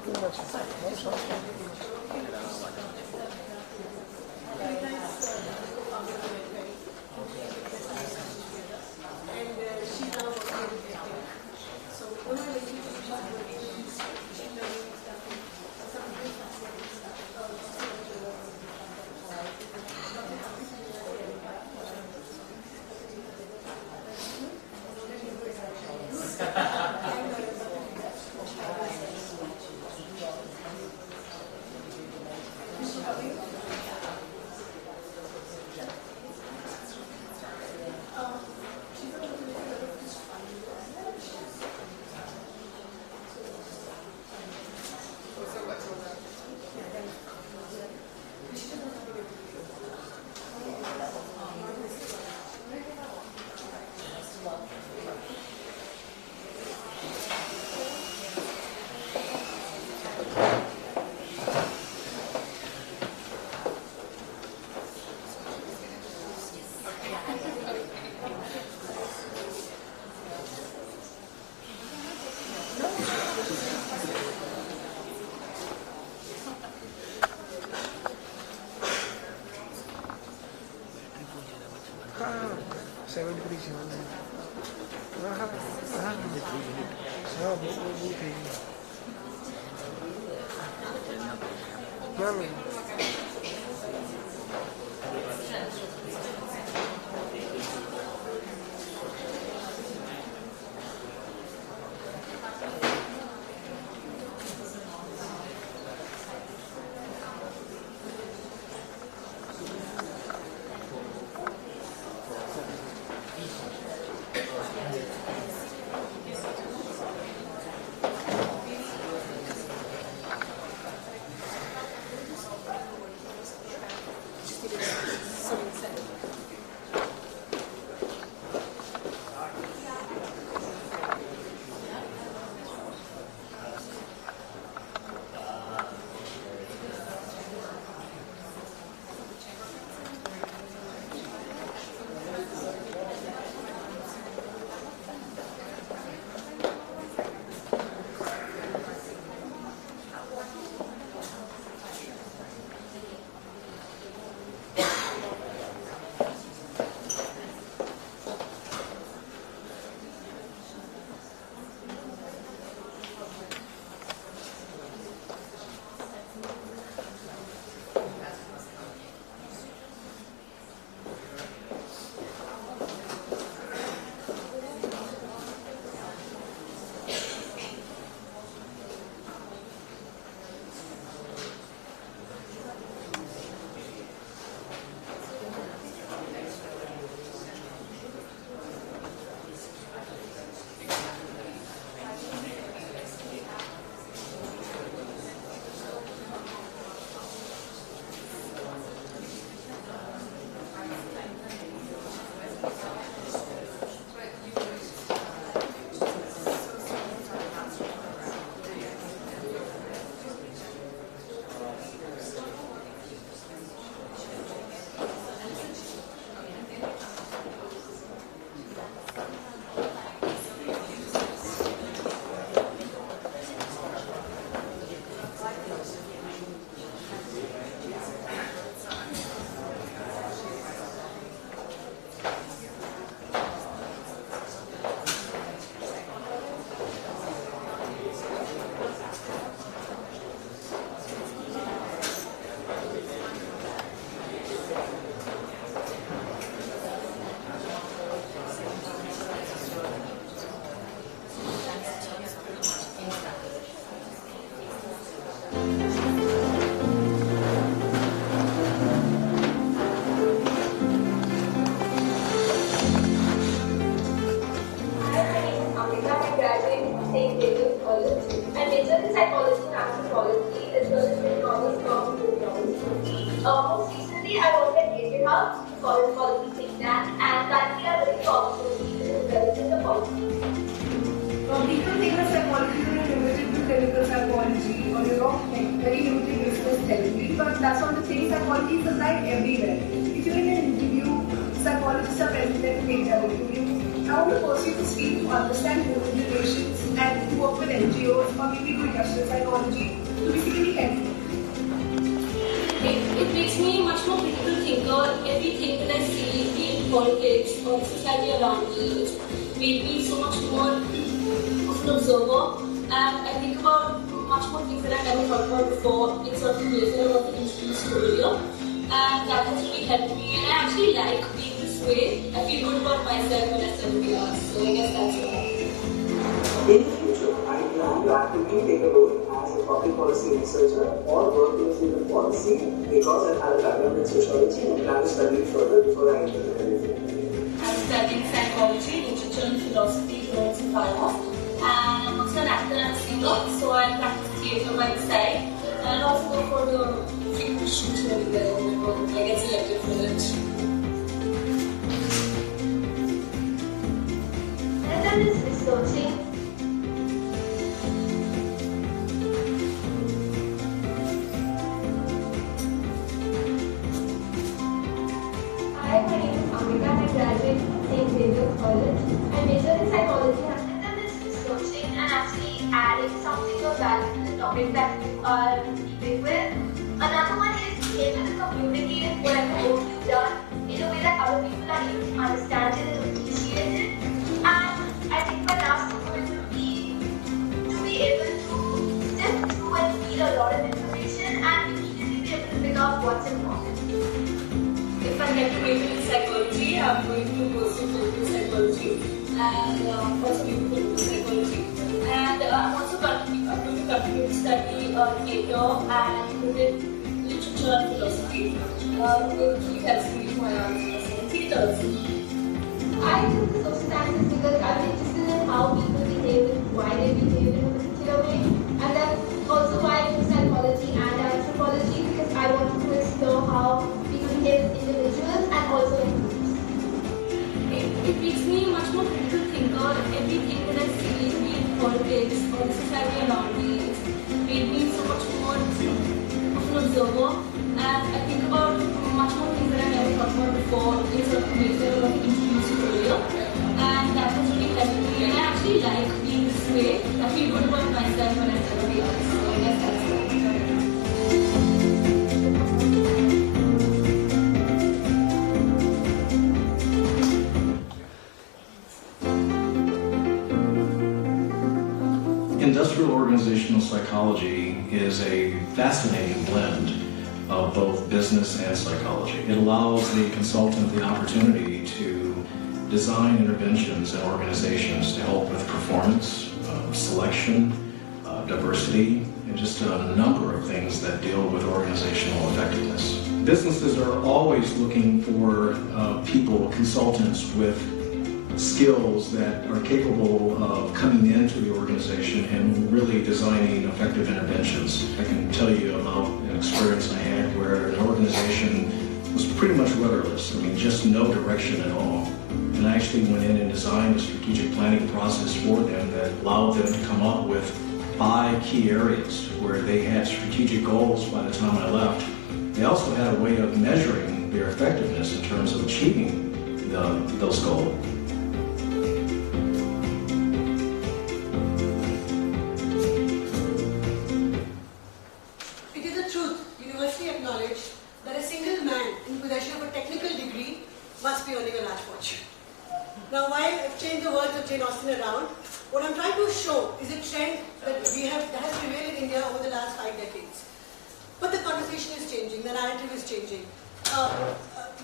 too much. No songs. हाँ 73 हाँ हाँ हाँ हाँ वो थे ma'am How to perceive the street to understand more generations and to work with NGOs or maybe do industrial psychology to basically help. It makes me a much more critical thinker. Everything that I see, be it politics or the society around me, it made me so much more of an observer. And I think about much more things that I never thought about before in certain ways that I wasn't introduced to earlier. And that has really helped me. And I actually like being this way. I feel good about myself when I study the arts. So I guess that's why. In the future, I plan to actively take a role as a public policy researcher or work in the field of policy because I have a background in sociology and plan to study further before I enter the career. I'm studying psychology, literature and philosophy towards finance. And I'm also an actor and a singer, so I practice theatre by the side. And I'll also go for the few shoots over there whenever I get selected for it. And then it's researching. Hi, my name is Amrita. I graduated from St. Xavier's College. I majored in psychology and then it's researching and actually adding something of value to the topic that you are dealing with. Another one is engage with the community and whatever work you've done in a way that other people are able to understand it and appreciate it. And I think my last point would be to be able to sift through and feel a lot of information and immediately be able to pick out what's important. If I get to major in psychology, I'm going to pursue clinical psychology and also clinical psychology. And I'm also going to continue to study theatre and literature and philosophy, which really helps me with my arts and theatre. I took the social sciences because I'm interested in how people behave and why they behave in a particular way. And that's also why I took psychology and anthropology because I wanted to explore how people behave as individuals and also in groups. It makes me a much more critical thinker. Everything that I see, be it politics or the society around me, it's made me so much more of an observer. And I think about much more things that I never thought about before in certain ways that I wasn't introduced to earlier. And that has really helped me. And I actually like being this way. I feel good about myself when I study the arts. So I guess that's why. Industrial organizational psychology is a fascinating blend of both business and psychology. It allows the consultant the opportunity to design interventions in organizations to help with performance, selection, diversity, and just a number of things that deal with organizational effectiveness. Businesses are always looking for people, consultants with skills that are capable of coming into the organization and really designing effective interventions. I can tell you about an experience I had where an organization was pretty much rudderless. I mean, just no direction at all. And I actually went in and designed a strategic planning process for them that allowed them to come up with 5 key areas where they had strategic goals by the time I left. They also had a way of measuring their effectiveness in terms of achieving those goals. Now, while I've changed the words of Jane Austen around, what I'm trying to show is a trend that has prevailed in India over the last 5 decades. But the conversation is changing, the narrative is changing.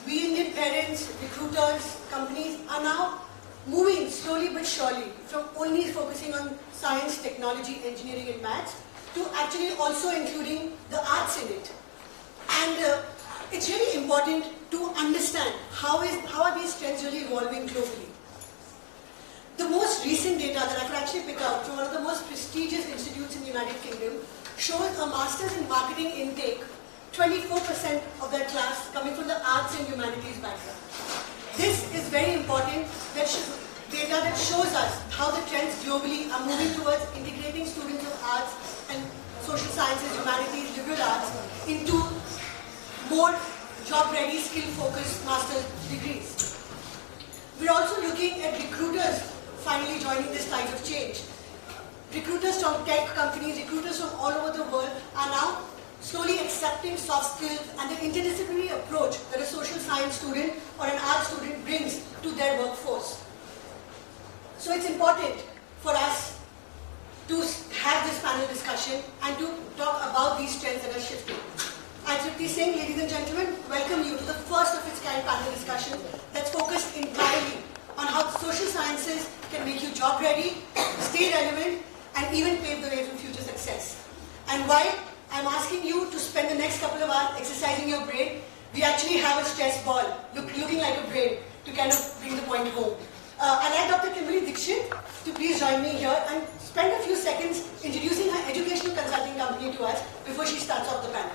We Indian parents, recruiters, companies are now moving slowly but surely from only focusing on science, technology, engineering and maths to actually also including the arts in it. And it's really important to understand how are these trends really evolving globally. The most recent data that I could actually pick out from one of the most prestigious institutes in the United Kingdom shows a master's in marketing intake, 24% of their class coming from the arts and humanities background. This is very important data that shows us how the trends globally are moving towards integrating students of arts and social sciences, humanities, liberal arts into more job-ready, skill-focused master's degrees. We're also looking at recruiters finally joining this tide of change. Recruiters from tech companies, recruiters from all over the world are now slowly accepting soft skills and the interdisciplinary approach that a social science student or an art student brings to their workforce. So it's important for us to have this panel discussion and to talk about these trends that are shifting. I'm Tripti Singh, ladies and gentlemen, welcome you to the first of its kind panel discussion that's focused entirely on how social sciences can make you job ready, stay relevant, and even pave the way for future success. And while I'm asking you to spend the next couple of hours exercising your brain, we actually have a stress ball looking like a brain to kind of bring the point home. I'd like Dr. Kimberly Dixit to please join me here and spend a few seconds introducing her educational consulting company to us before she starts off the panel.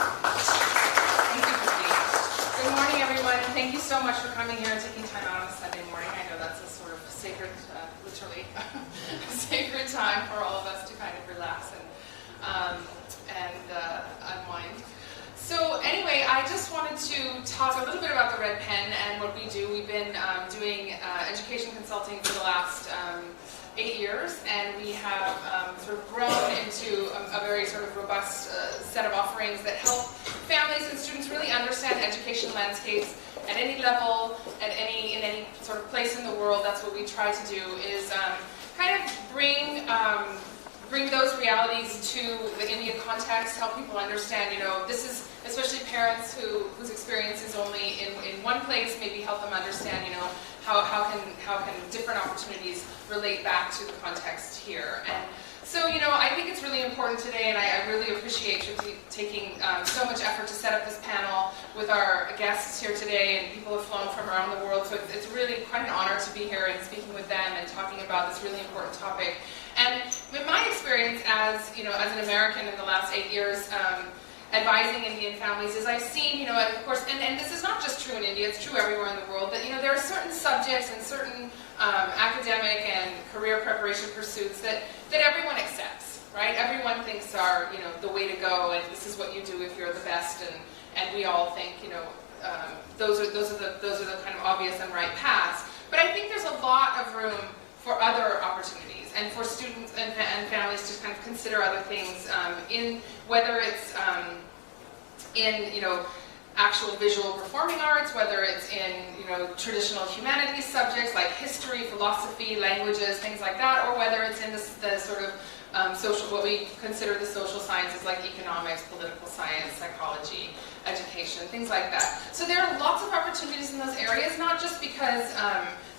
Thank you, Tripti. Good morning, everyone. Thank you so much for coming here and taking time out on a Sunday morning. I know that's a sort of sacred, literally, sacred time for all of us to kind of relax and unwind. So anyway, I just wanted to talk a little bit about the Red Pen and what we do. We've been doing education consulting for the last 8 years, and we have sort of grown into a very sort of robust set of offerings that help families and students really understand education landscapes at any level, in any sort of place in the world. That's what we try to do, is kind of bring those realities to the India context, help people understand, this is, especially parents whose experience is only in one place, maybe help them understand, how can different opportunities relate back to the context here. And so, I think it's really important today, and I really appreciate you taking so much effort to set up this panel with our guests here today, and people have flown from around the world, so it's really quite an honor to be here and speaking with them and talking about this really important topic. And in my experience as an American in the last 8 years, advising Indian families, is I've seen, of course, and this is not just true in India, it's true everywhere in the world, that, there are certain subjects and certain academic and career preparation pursuits that everyone accepts, right? Everyone thinks are, the way to go, and this is what you do if you're the best, and we all think, those are the kind of obvious and right paths. But I think there's a lot of room for other opportunities, and for students and families to kind of consider other things, in whether it's in actual visual performing arts, whether it's in traditional humanities subjects like history, philosophy, languages, things like that, or whether it's in the sort of social, what we consider the social sciences like economics, political science, psychology, education, things like that. So there are lots of opportunities in those areas, not just because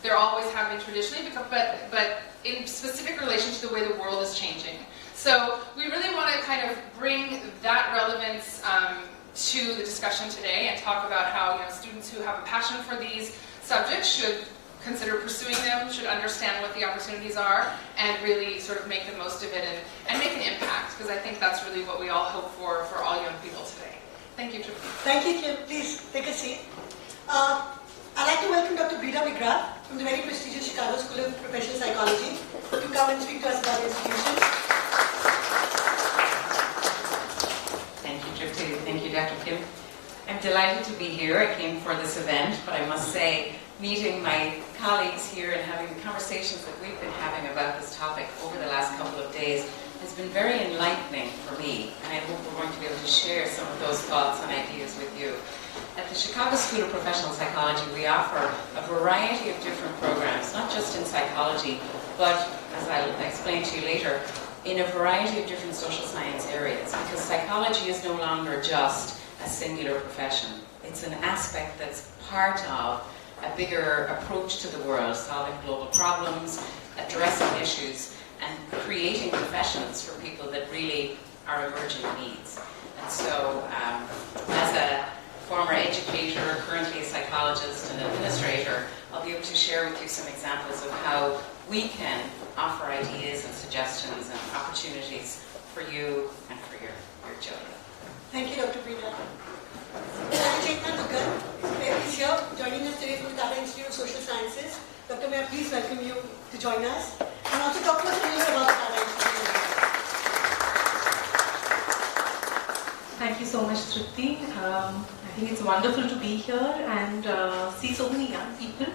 there always have been traditionally, but in specific relation to the way the world is changing. So we really want to kind of bring that relevance to the discussion today and talk about how students who have a passion for these subjects should consider pursuing them, should understand what the opportunities are, and really sort of make the most of it and make an impact, because I think that's really what we all hope for all young people today. Thank you, Tripti. Thank you, Kim. Please take a seat. I'd like to welcome Dr. Brida McGrath from the very prestigious Chicago School of Professional Psychology to come and speak to us about the institution. Thank you, Tripti. Thank you, Dr. Kim. I'm delighted to be here. I came for this event, but I must say, meeting my colleagues here and having the conversations that we've been having about this topic over the last couple of days has been very enlightening for me, and I hope we're going to be able to share some of those thoughts and ideas with you. At the Chicago School of Professional Psychology, we offer a variety of different programs, not just in psychology, but, as I'll explain to you later, in a variety of different social science areas, because psychology is no longer just a singular profession. It's an aspect that's part of a bigger approach to the world, solving global problems, addressing issues, and creating professions for people that really are emerging needs. And so, as a former educator, currently a psychologist and administrator, I'll be able to share with you some examples of how we can offer ideas and suggestions and opportunities for you and for your children. Thank you, Dr. Brida. Dr. Chetna Duggal is here, joining us today from the Tata Institute of Social Sciences. Dr. May I please welcome you to join us and also talk to us a little bit about the Tata Institute. Thank you so much, Tripti. I think it's wonderful to be here and see so many young people.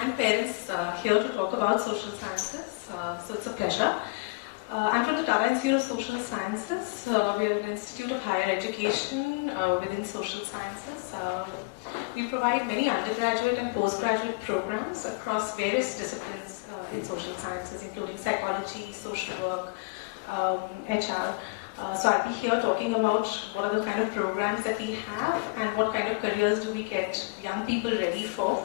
and parents here to talk about social sciences, so it's a pleasure. I'm from the Tata Institute of Social Sciences. We are an institute of higher education within social sciences. We provide many undergraduate and postgraduate programs across various disciplines in social sciences, including psychology, social work, HR. So I'll be here talking about what are the kind of programs that we have and what kind of careers do we get young people ready for.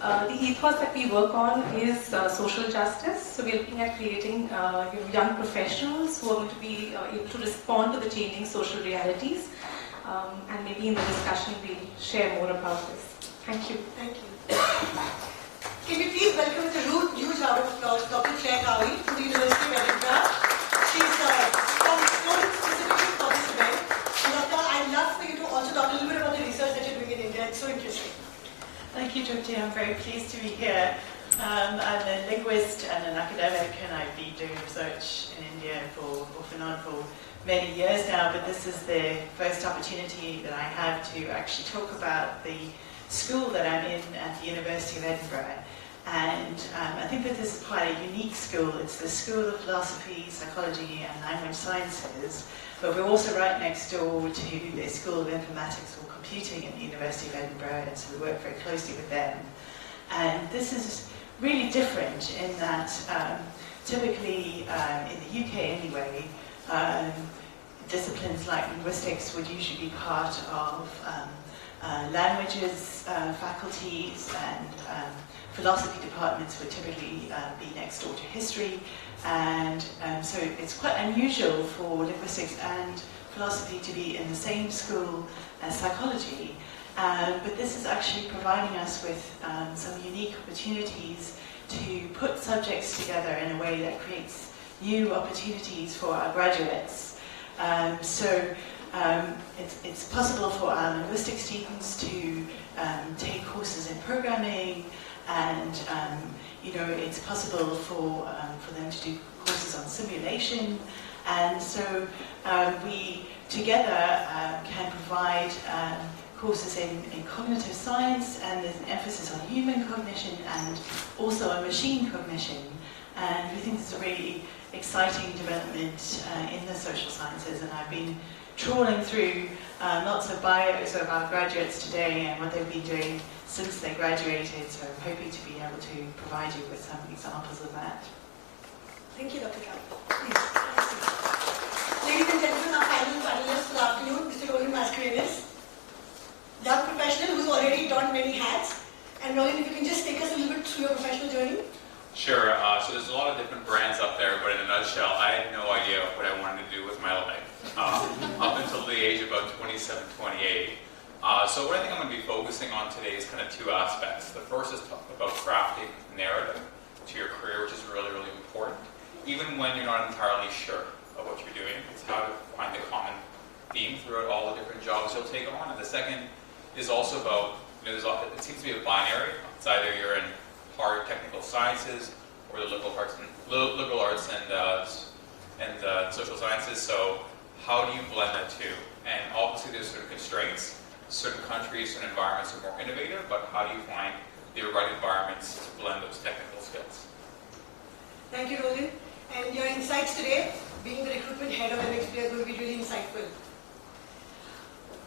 The ethos that we work on is social justice. So we're looking at creating young professionals who are going to be able to respond to the changing social realities. And maybe in the discussion we'll share more about this. Thank you. Thank you. Can we please welcome with a huge round of applause Dr. Claire Cowie from the University of Edinburgh. She's from specifically for this event. And Doctor, I'd love for you to also talk a little bit about the research that you're doing in India. It's so interesting. Thank you, Jyoti. I'm very pleased to be here. I'm a linguist and an academic, and I've been doing research in India for off and on for many years now, but this is the first opportunity that I have to actually talk about the school that I'm in at the University of Edinburgh. And I think that this is quite a unique school. It's the School of Philosophy, Psychology and Language Sciences, but we're also right next door to the School of Informatics or Computing at the University of Edinburgh, and so we work very closely with them. And this is really different in that typically in the UK anyway, disciplines like linguistics would usually be part of languages faculties, and philosophy departments would typically be next door to history, and so it's quite unusual for linguistics and philosophy to be in the same school as psychology, but this is actually providing us with some unique opportunities to put subjects together in a way that creates new opportunities for our graduates. It's possible for our linguistic students to take courses in programming, and it's possible for them to do courses on simulation, and so we together can provide courses in cognitive science, and there's an emphasis on human cognition and also on machine cognition, and we think this is a really exciting development in the social sciences, and I've been trawling through lots of bios of our graduates today and what they've been doing since they graduated, so I'm hoping to be able to provide you with some examples of that. Thank you, Dr. Cowie. Please. Ladies and gentlemen, our final panelist for the afternoon, Mr. Roland Mascarenas, young professional who's already donned many hats. And Roland, if you can just take us a little bit through your professional journey. Sure. So there's a lot of different brands up there, but in a nutshell, I had no idea what I wanted to do with my life up until the age of about 27, 28. So what I think I'm going to be focusing on today is kind of two aspects. The first is about crafting narrative to your career, which is really, really important. Even when you're not entirely sure of what you're doing, it's how to find the common theme throughout all the different jobs you'll take on. And the second is also about, it seems to be a binary. It's either you're in hard technical sciences or the liberal arts and social sciences. So how do you blend the two? And obviously there's certain constraints. Certain countries, certain environments are more innovative, but how do you find the right environments to blend those technical skills? Thank you, Roland. And your insights today, being the recruitment head of MXP, are going to be really insightful.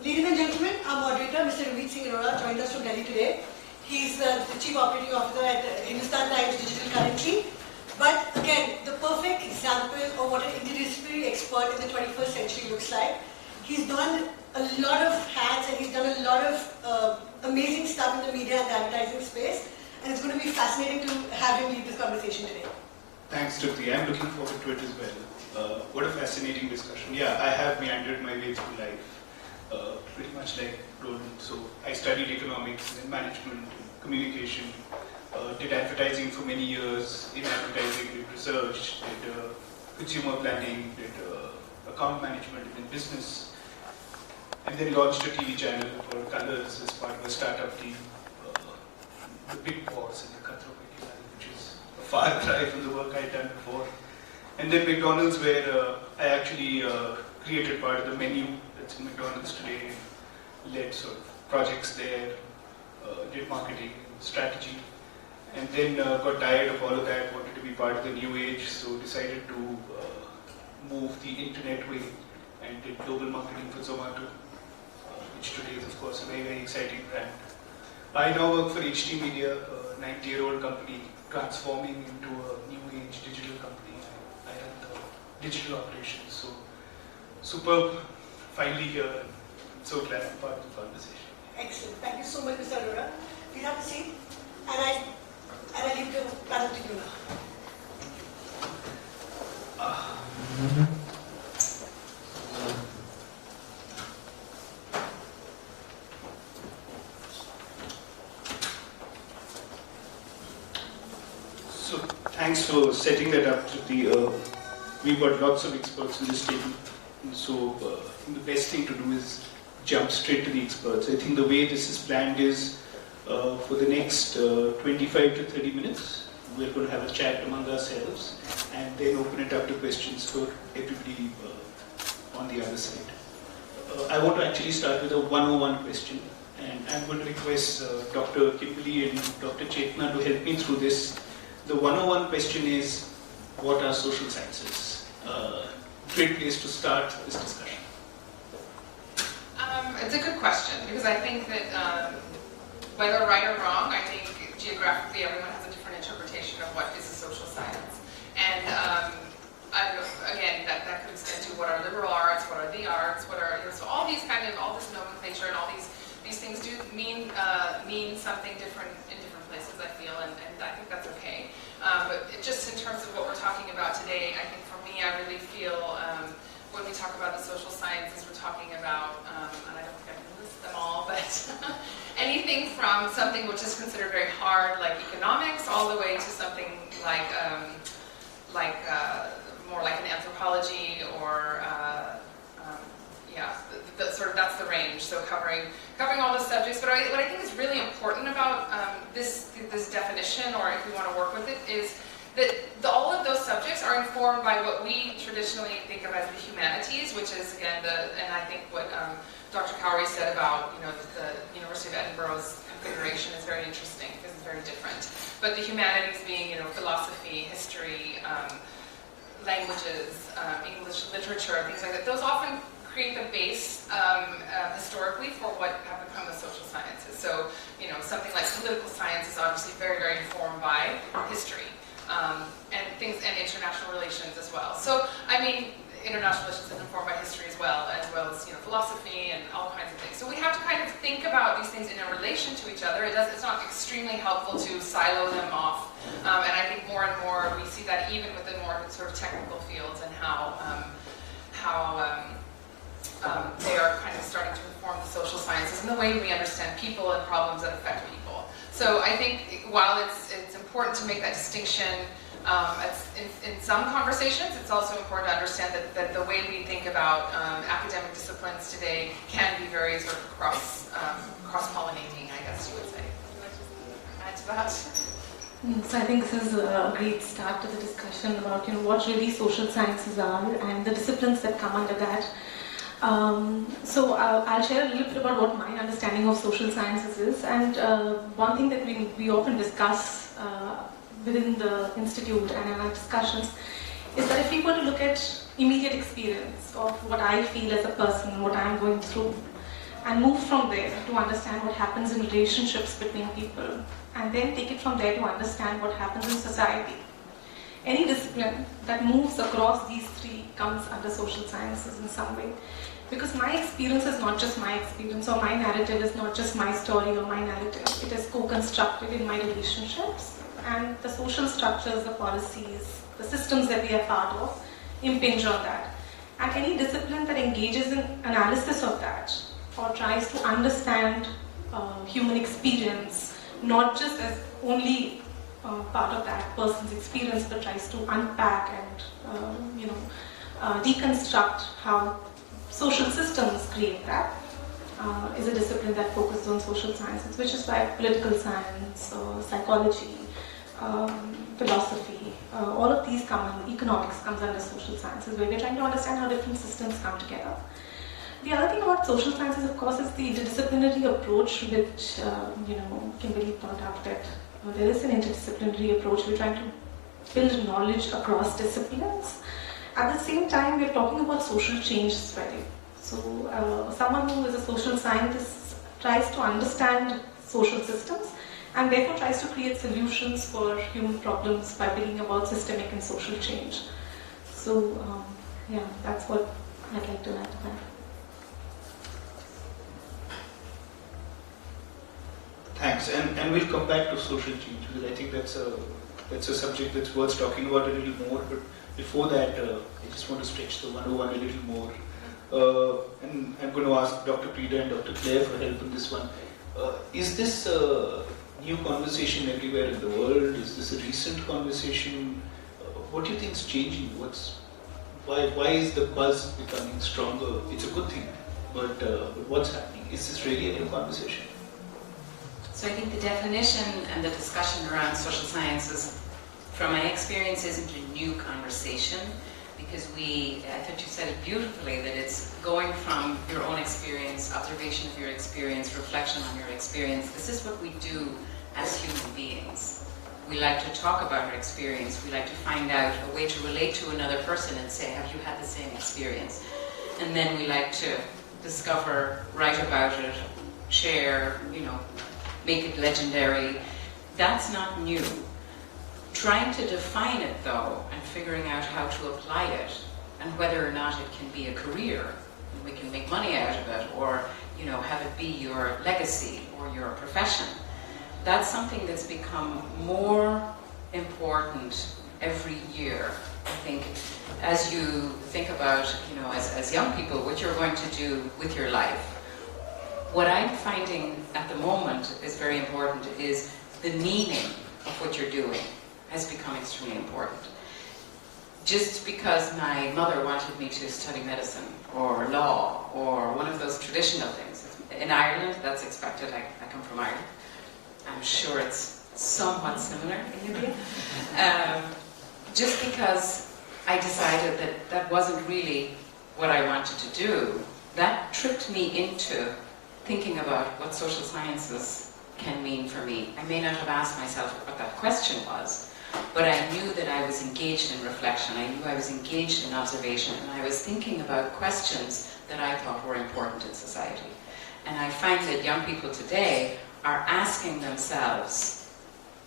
Ladies and gentlemen, our moderator, Mr. Ramit Singh Arora, joined us from Delhi today. He's the Chief Operating Officer at Hindustan Times Digital currently. But again, the perfect example of what an interdisciplinary expert in the 21st century looks like. He's done a lot of hats, and he's done a lot of amazing stuff in the media and the advertising space, and it's going to be fascinating to have him lead this conversation today. Thanks, Jyoti. I'm looking forward to it as well. What a fascinating discussion. Yeah, I have meandered my way through life, pretty much like Roland. So I studied economics and management, communication, did advertising for many years. In advertising, did research, did consumer planning, did account management in business, and then launched a TV channel for Colors as part of a startup team, the Big Boss and the Cutthroat, which is a far cry from the work I'd done before. And then McDonald's, where I actually created part of the menu that's in McDonald's today, led sort of projects there, did marketing, strategy, and then got tired of all of that, wanted to be part of the new age, so decided to move the internet way and did global marketing for Zomato, which today is of course a very, very exciting brand. I now work for HT Media, a 90-year-old company transforming into a new age digital company. I run the digital operations, so superb, finally here. I'm so glad I'm part of the conversation. Excellent. Thank you so much, Mr. Arora. Please have a seat, and I leave the panel to you now. So thanks for setting that up. We've got lots of experts in this table, so the best thing to do is jump straight to the experts. I think the way this is planned is for the next 25 to 30 minutes, we're going to have a chat among ourselves and then open it up to questions for everybody on the other side. I want to actually start with a 101 question, and I'm going to request Dr. Kimberly and Dr. Chetna to help me through this. The 101 question is, what are social sciences? Great place to start this discussion. It's a good question, because I think that whether right or wrong, I think geographically everyone has a different interpretation of what is a social science. And I don't know, again, that could extend to what are liberal arts, what are the arts, what are, so all these all this nomenclature and all these things do mean something different in different places, I feel, and I think that's okay. But just in terms of what we're talking about today, I think for me, I really feel when we talk about the social sciences, we're talking about, and I don't think I can list them all, but anything from something which is considered very hard, like economics, all the way to something like more like an anthropology or that's the range. So covering all the subjects. But what I think is really important about this definition, or if we want to work with it, is that all of those subjects are informed by what we traditionally think of as the humanities, which is again and I think what Dr. Cowrie said about the University of Edinburgh's configuration is very interesting because it's very different. But the humanities being philosophy, history, languages, English literature, things like that. Those often create the base historically for what have become the social sciences. So something like political science is obviously very, very informed by history. And international relations as well. So, I mean, international relations is informed by history as well as philosophy and all kinds of things. So we have to kind of think about these things in a relation to each other. It's not extremely helpful to silo them off. And I think more and more we see that even within more sort of technical fields and how they are kind of starting to inform the social sciences and the way we understand people and problems that affect people. So I think while it's important to make that distinction in some conversations, it's also important to understand that the way we think about academic disciplines today can be very sort of cross-pollinating, I guess you would say. Would you like to add to that? So I think this is a great start to the discussion about what really social sciences are and the disciplines that come under that. So I'll share a little bit about what my understanding of social sciences is, and one thing that we often discuss within the institute and in our discussions is that if we were to look at immediate experience of what I feel as a person, what I'm going through, and move from there to understand what happens in relationships between people, and then take it from there to understand what happens in society. Any discipline that moves across these three comes under social sciences in some way. Because my experience is not just my experience, or my narrative is not just my story or my narrative. It is co-constructed in my relationships, and the social structures, the policies, the systems that we are part of impinge on that. And any discipline that engages in analysis of that, or tries to understand human experience, not just as only part of that person's experience, but tries to unpack and deconstruct how social systems create that, is a discipline that focuses on social sciences, which is why political science, psychology, philosophy, all of these economics comes under social sciences, where we're trying to understand how different systems come together. The other thing about social sciences, of course, is the interdisciplinary approach, which Kimberly brought up, that there is an interdisciplinary approach. We're trying to build knowledge across disciplines. At the same time, we're talking about social change as well. So someone who is a social scientist tries to understand social systems and therefore tries to create solutions for human problems by thinking about systemic and social change. So yeah, that's what I'd like to add to that. Thanks, and we'll come back to social change because I think that's a subject that's worth talking about a little more. But before that, I just want to stretch the 101 a little more. And I'm going to ask Dr. Prida and Dr. Claire for help in this one. Is this a new conversation everywhere in the world? Is this a recent conversation? What do you think is changing? Why is the buzz becoming stronger? It's a good thing, but what's happening? Is this really a new conversation? So I think the definition and the discussion around social sciences, from my experience, isn't a new conversation, because I thought you said it beautifully, that it's going from your own experience, observation of your experience, reflection on your experience. This is what we do as human beings. We like to talk about our experience. We like to find out a way to relate to another person and say, have you had the same experience? And then we like to discover, write about it, share, make it legendary. That's not new. Trying to define it, though, and figuring out how to apply it, and whether or not it can be a career, and we can make money out of it, or have it be your legacy or your profession, that's something that's become more important every year. I think as you think about, as young people, what you're going to do with your life. What I'm finding at the moment is very important is the meaning of what you're doing has become extremely important. Just because my mother wanted me to study medicine or law or one of those traditional things. In Ireland, that's expected. I come from Ireland. I'm sure it's somewhat similar in India. Just because I decided that that wasn't really what I wanted to do, that tripped me into thinking about what social sciences can mean for me. I may not have asked myself what that question was, but I knew that I was engaged in reflection. I knew I was engaged in observation, and I was thinking about questions that I thought were important in society. And I find that young people today are asking themselves,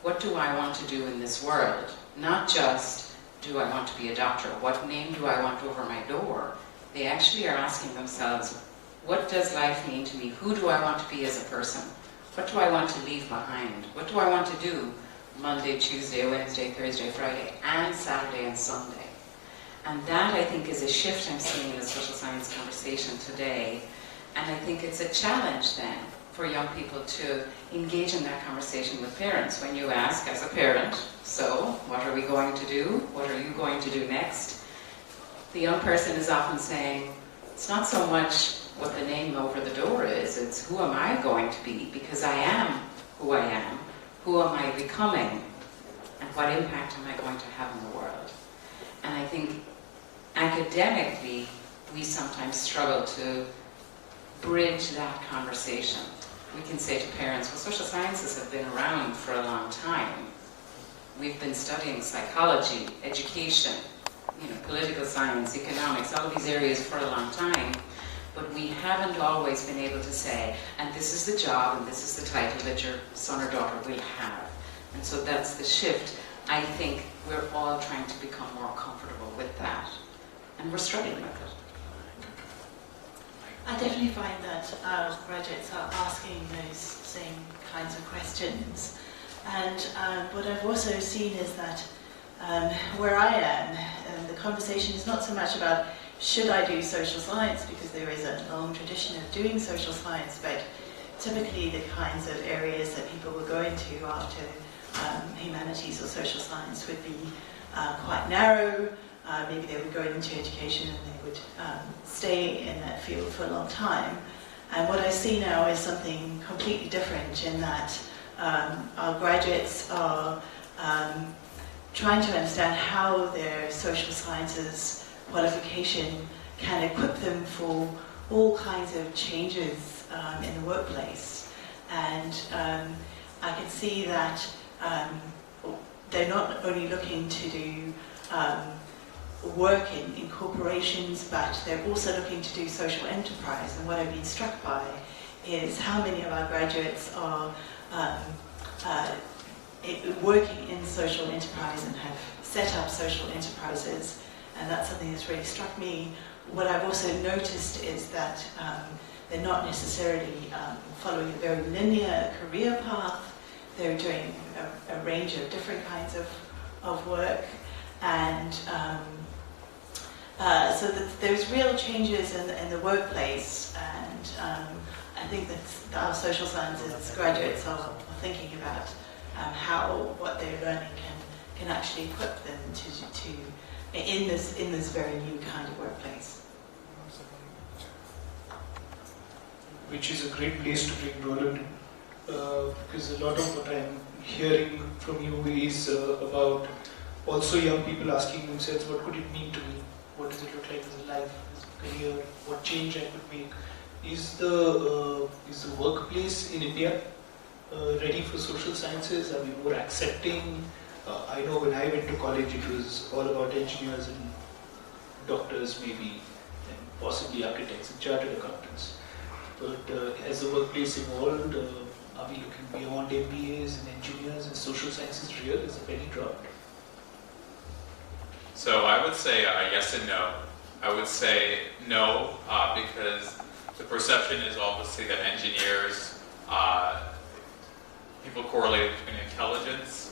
what do I want to do in this world? Not just, do I want to be a doctor? What name do I want over my door? They actually are asking themselves, what does life mean to me? Who do I want to be as a person? What do I want to leave behind? What do I want to do Monday, Tuesday, Wednesday, Thursday, Friday, and Saturday and Sunday? And that, I think, is a shift I'm seeing in the social science conversation today. And I think it's a challenge then for young people to engage in that conversation with parents. When you ask as a parent, so what are we going to do? What are you going to do next? The young person is often saying, it's not so much what the name over the door is, it's who am I going to be? Because I am who I am. Who am I becoming? And what impact am I going to have in the world? And I think academically, we sometimes struggle to bridge that conversation. We can say to parents, well, social sciences have been around for a long time. We've been studying psychology, education, political science, economics, all of these areas for a long time. But we haven't always been able to say, and this is the job, and this is the title that your son or daughter will have. And so that's the shift. I think we're all trying to become more comfortable with that. And we're struggling with it. I definitely find that graduates are asking those same kinds of questions. And what I've also seen is that where I am, the conversation is not so much about should I do social science, because there is a long tradition of doing social science, but typically the kinds of areas that people will go into after humanities or social science would be quite narrow. Maybe they would go into education and they would stay in that field for a long time. And what I see now is something completely different in that our graduates are trying to understand how their social sciences qualification can equip them for all kinds of changes in the workplace. And I can see that they're not only looking to do work in corporations, but they're also looking to do social enterprise. And what I've been struck by is how many of our graduates are working in social enterprise and have set up social enterprises, and that's something that's really struck me. What I've also noticed is that they're not necessarily following a very linear career path. They're doing a range of different kinds of work, and so that there's real changes in the workplace, and I think that our social sciences graduates are thinking about how what they're learning can actually equip them to in this very new kind of workplace. Which is a great place to bring Roland, because a lot of what I'm hearing from you is about also young people asking themselves, what could it mean to me? What does it look like as a life, as a career? What change I could make? Is the workplace in India ready for social sciences? Are we more accepting? I know when I went to college, it was all about engineers and doctors, maybe, and possibly architects and chartered accountants. But has the workplace evolved? Are we looking beyond MBAs and engineers, and social sciences real? Is the penny dropped? So I would say yes and no. I would say no because the perception is obviously that engineers, people correlate between intelligence,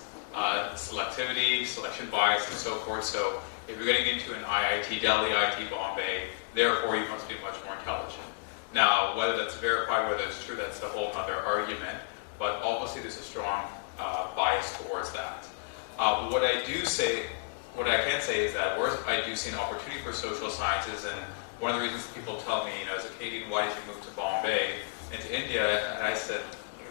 selectivity, selection bias, and so forth. So if you're getting into an IIT Delhi, IIT Bombay, therefore you must be much more intelligent. Now, whether that's verified, whether it's true, that's a whole other argument. But obviously there's a strong bias towards that. What I can say is that where I do see an opportunity for social sciences, and one of the reasons people tell me, as a Canadian, why did you move to Bombay and to India? And I said,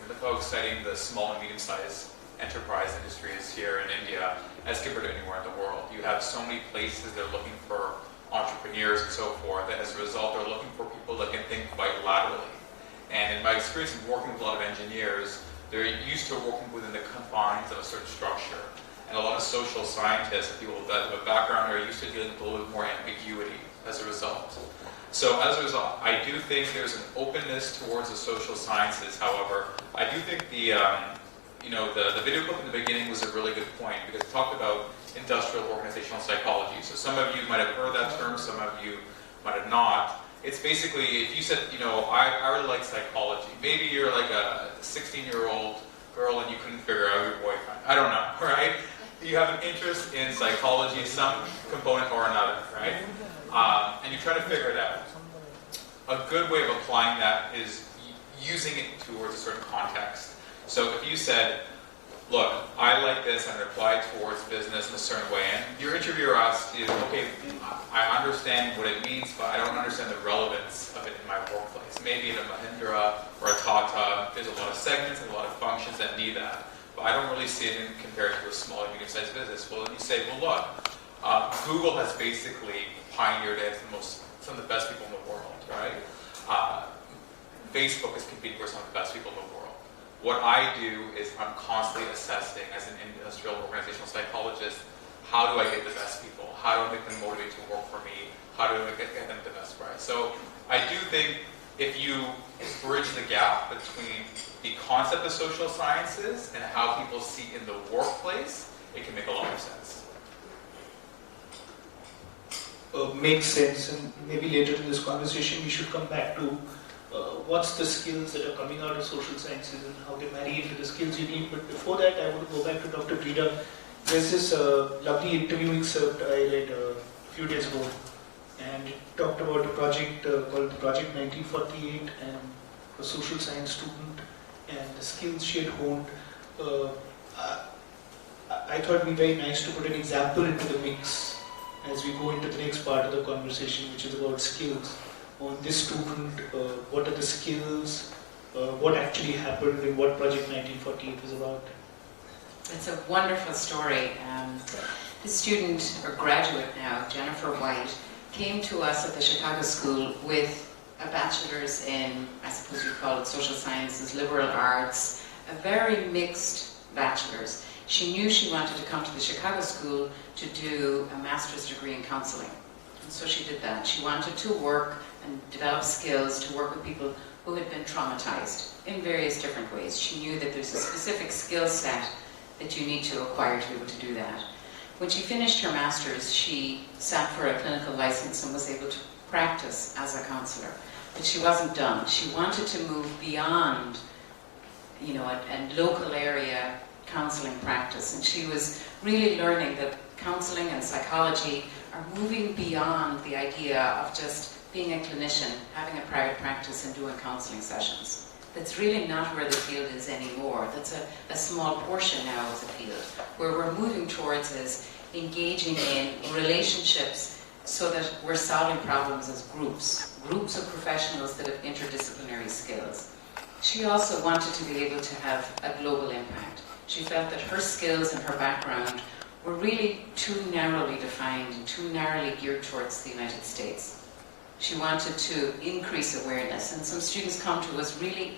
look how exciting the small and medium-sized enterprise industry is here in India as compared to anywhere in the world. You have so many places they're looking for entrepreneurs and so forth, and as a result, they're looking for people that can think quite laterally. And in my experience of working with a lot of engineers, they're used to working within the confines of a certain structure. And a lot of social scientists, people that have a background, are used to dealing with a little bit more ambiguity as a result. So as a result, I do think there's an openness towards the social sciences. However, I do think the video clip in the beginning was a really good point, because it talked about industrial organizational psychology. So some of you might have heard that term, some of you might have not. It's basically, if you said, I really like psychology. Maybe you're like a 16-year-old girl and you couldn't figure out your boyfriend. I don't know, right? You have an interest in psychology, some component or another, right? And you try to figure it out. A good way of applying that is using it towards a certain context. So if you said, look, I like this and apply it towards business in a certain way, and your interviewer asked you, okay, I understand what it means, but I don't understand the relevance of it in my workplace. Maybe in a Mahindra or a Tata, there's a lot of segments and a lot of functions that need that. But I don't really see it compared to a small and medium-sized business. Well, then you say, well, look, Google has basically pioneered it as some of the best people in the world, right? Facebook is competing for some of the best people in the world. What I do is I'm constantly assessing as an industrial organizational psychologist, how do I get the best people? How do I make them motivated to work for me? How do I get them the best price? So I do think if you bridge the gap between the concept of social sciences and how people see in the workplace, it can make a lot of sense. Makes sense, and maybe later in this conversation we should come back to what's the skills that are coming out of social sciences and how they marry into the skills you need. But before that, I want to go back to Dr. Brida. There's this lovely interview excerpt I read a few days ago, and it talked about a project called Project 1948 and a social science student and the skills she had honed. I thought it would be very nice to put an example into the mix as we go into the next part of the conversation, which is about skills. On this student, what are the skills, what actually happened, and what Project 1948 was about. It's a wonderful story. The student, or graduate now, Jennifer White, came to us at the Chicago School with a bachelor's in, I suppose you'd call it social sciences, liberal arts, a very mixed bachelor's. She knew she wanted to come to the Chicago School to do a master's degree in counseling. And so she did that. She wanted to work and develop skills to work with people who had been traumatized in various different ways. She knew that there's a specific skill set that you need to acquire to be able to do that. When she finished her master's, she sat for a clinical license and was able to practice as a counselor. But she wasn't done. She wanted to move beyond, you know, a local area counseling practice. And she was really learning that counseling and psychology are moving beyond the idea of just being a clinician, having a private practice and doing counseling sessions. That's really not where the field is anymore. That's a small portion now of the field. Where we're moving towards is engaging in relationships so that we're solving problems as groups of professionals that have interdisciplinary skills. She also wanted to be able to have a global impact. She felt that her skills and her background were really too narrowly defined and too narrowly geared towards the United States. She wanted to increase awareness, and some students come to us really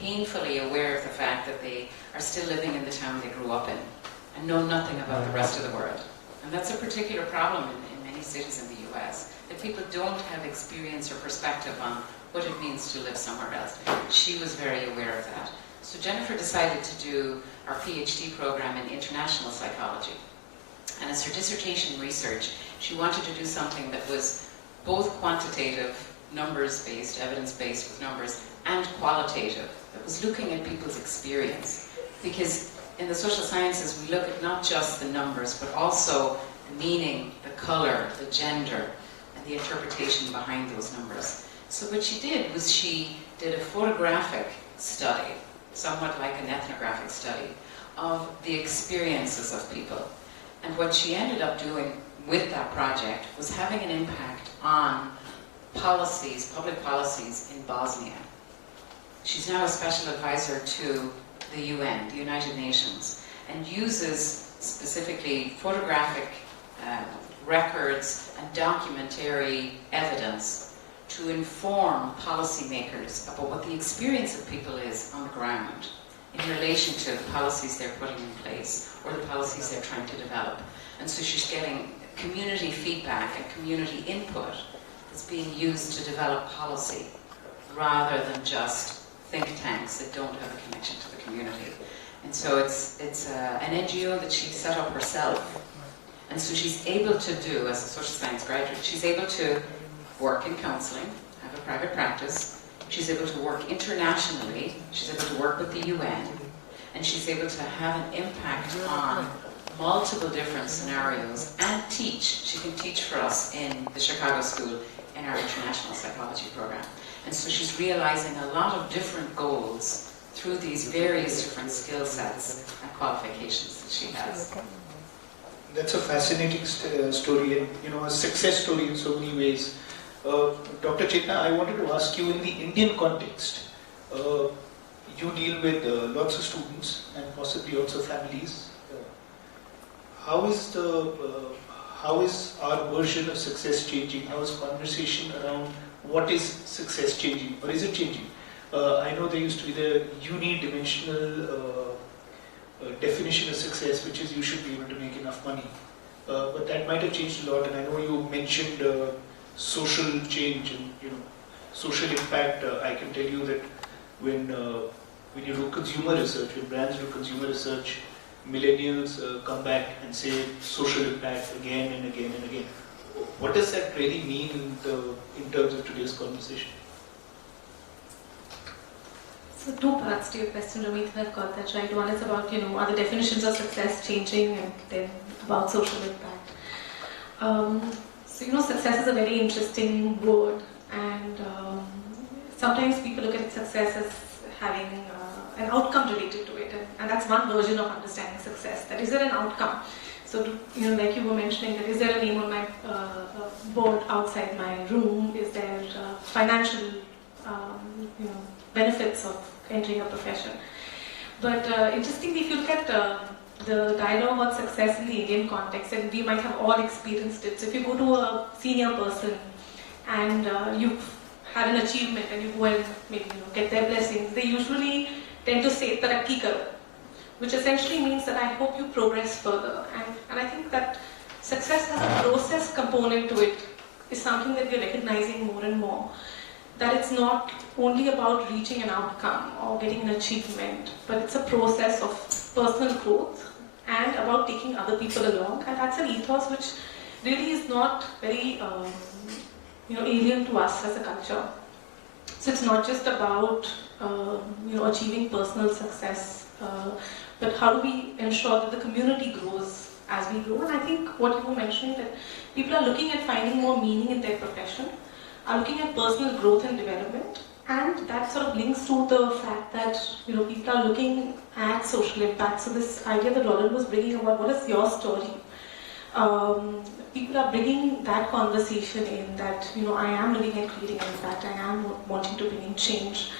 painfully aware of the fact that they are still living in the town they grew up in and know nothing about the rest of the world. And that's a particular problem in many cities in the US, that people don't have experience or perspective on what it means to live somewhere else. She was very aware of that. So Jennifer decided to do our PhD program in international psychology. And as her dissertation research, she wanted to do something that was both quantitative, numbers-based, evidence-based with numbers, and qualitative, that was looking at people's experience. Because in the social sciences, we look at not just the numbers, but also the meaning, the color, the gender, and the interpretation behind those numbers. So what she did was she did a photographic study, somewhat like an ethnographic study, of the experiences of people. And what she ended up doing with that project was having an impact on policies, public policies in Bosnia. She's now a special advisor to the UN, the United Nations, and uses specifically photographic records and documentary evidence to inform policymakers about what the experience of people is on the ground in relation to the policies they're putting in place or the policies they're trying to develop. And so she's getting community feedback and community input that's being used to develop policy rather than just think tanks that don't have a connection to the community. And so it's an NGO that she set up herself. And so she's able to do, as a social science graduate, she's able to work in counseling, have a private practice, she's able to work internationally, she's able to work with the UN, and she's able to have an impact on multiple different scenarios and teach. She can teach for us in the Chicago School in our international psychology program. And so she's realizing a lot of different goals through these various different skill sets and qualifications that she has. That's a fascinating story, and you know, a success story in so many ways. Dr. Chetna, I wanted to ask you, in the Indian context, you deal with lots of students and possibly also families. How is our version of success changing? How is conversation around what is success changing, or is it changing? I know there used to be the unidimensional definition of success, which is you should be able to make enough money. But that might have changed a lot, and I know you mentioned social change and social impact. I can tell you that when you do consumer research, when brands do consumer research, millennials come back and say social impact again and again and again. What does that really mean in terms of today's conversation? So two parts to your question, Ramit, if I've got that right. One is about, are the definitions of success changing, and then about social impact. So, success is a very interesting word, and sometimes people look at success as having an outcome related to it, and that's one version of understanding success. That is there an outcome? So, like you were mentioning, that is there a name on my board outside my room? Is there financial, benefits of entering a profession? But interestingly, if you look at the dialogue about success in the Indian context, and we might have all experienced it. So if you go to a senior person and you've had an achievement and you go and maybe get their blessings, they usually tend to say tarakki karo, which essentially means that I hope you progress further. And I think that success has a process component to it is something that we're recognizing more and more. That it's not only about reaching an outcome or getting an achievement, but it's a process of personal growth and about taking other people along. And that's an ethos which really is not very alien to us as a culture. So it's not just about achieving personal success, but how do we ensure that the community grows as we grow. And I think what you were mentioning, that people are looking at finding more meaning in their profession, are looking at personal growth and development, and that sort of links to the fact that people are looking at social impact. So this idea that Roland was bringing about what is your story, people are bringing that conversation in, that I am looking at creating an impact, I am wanting to bring in change.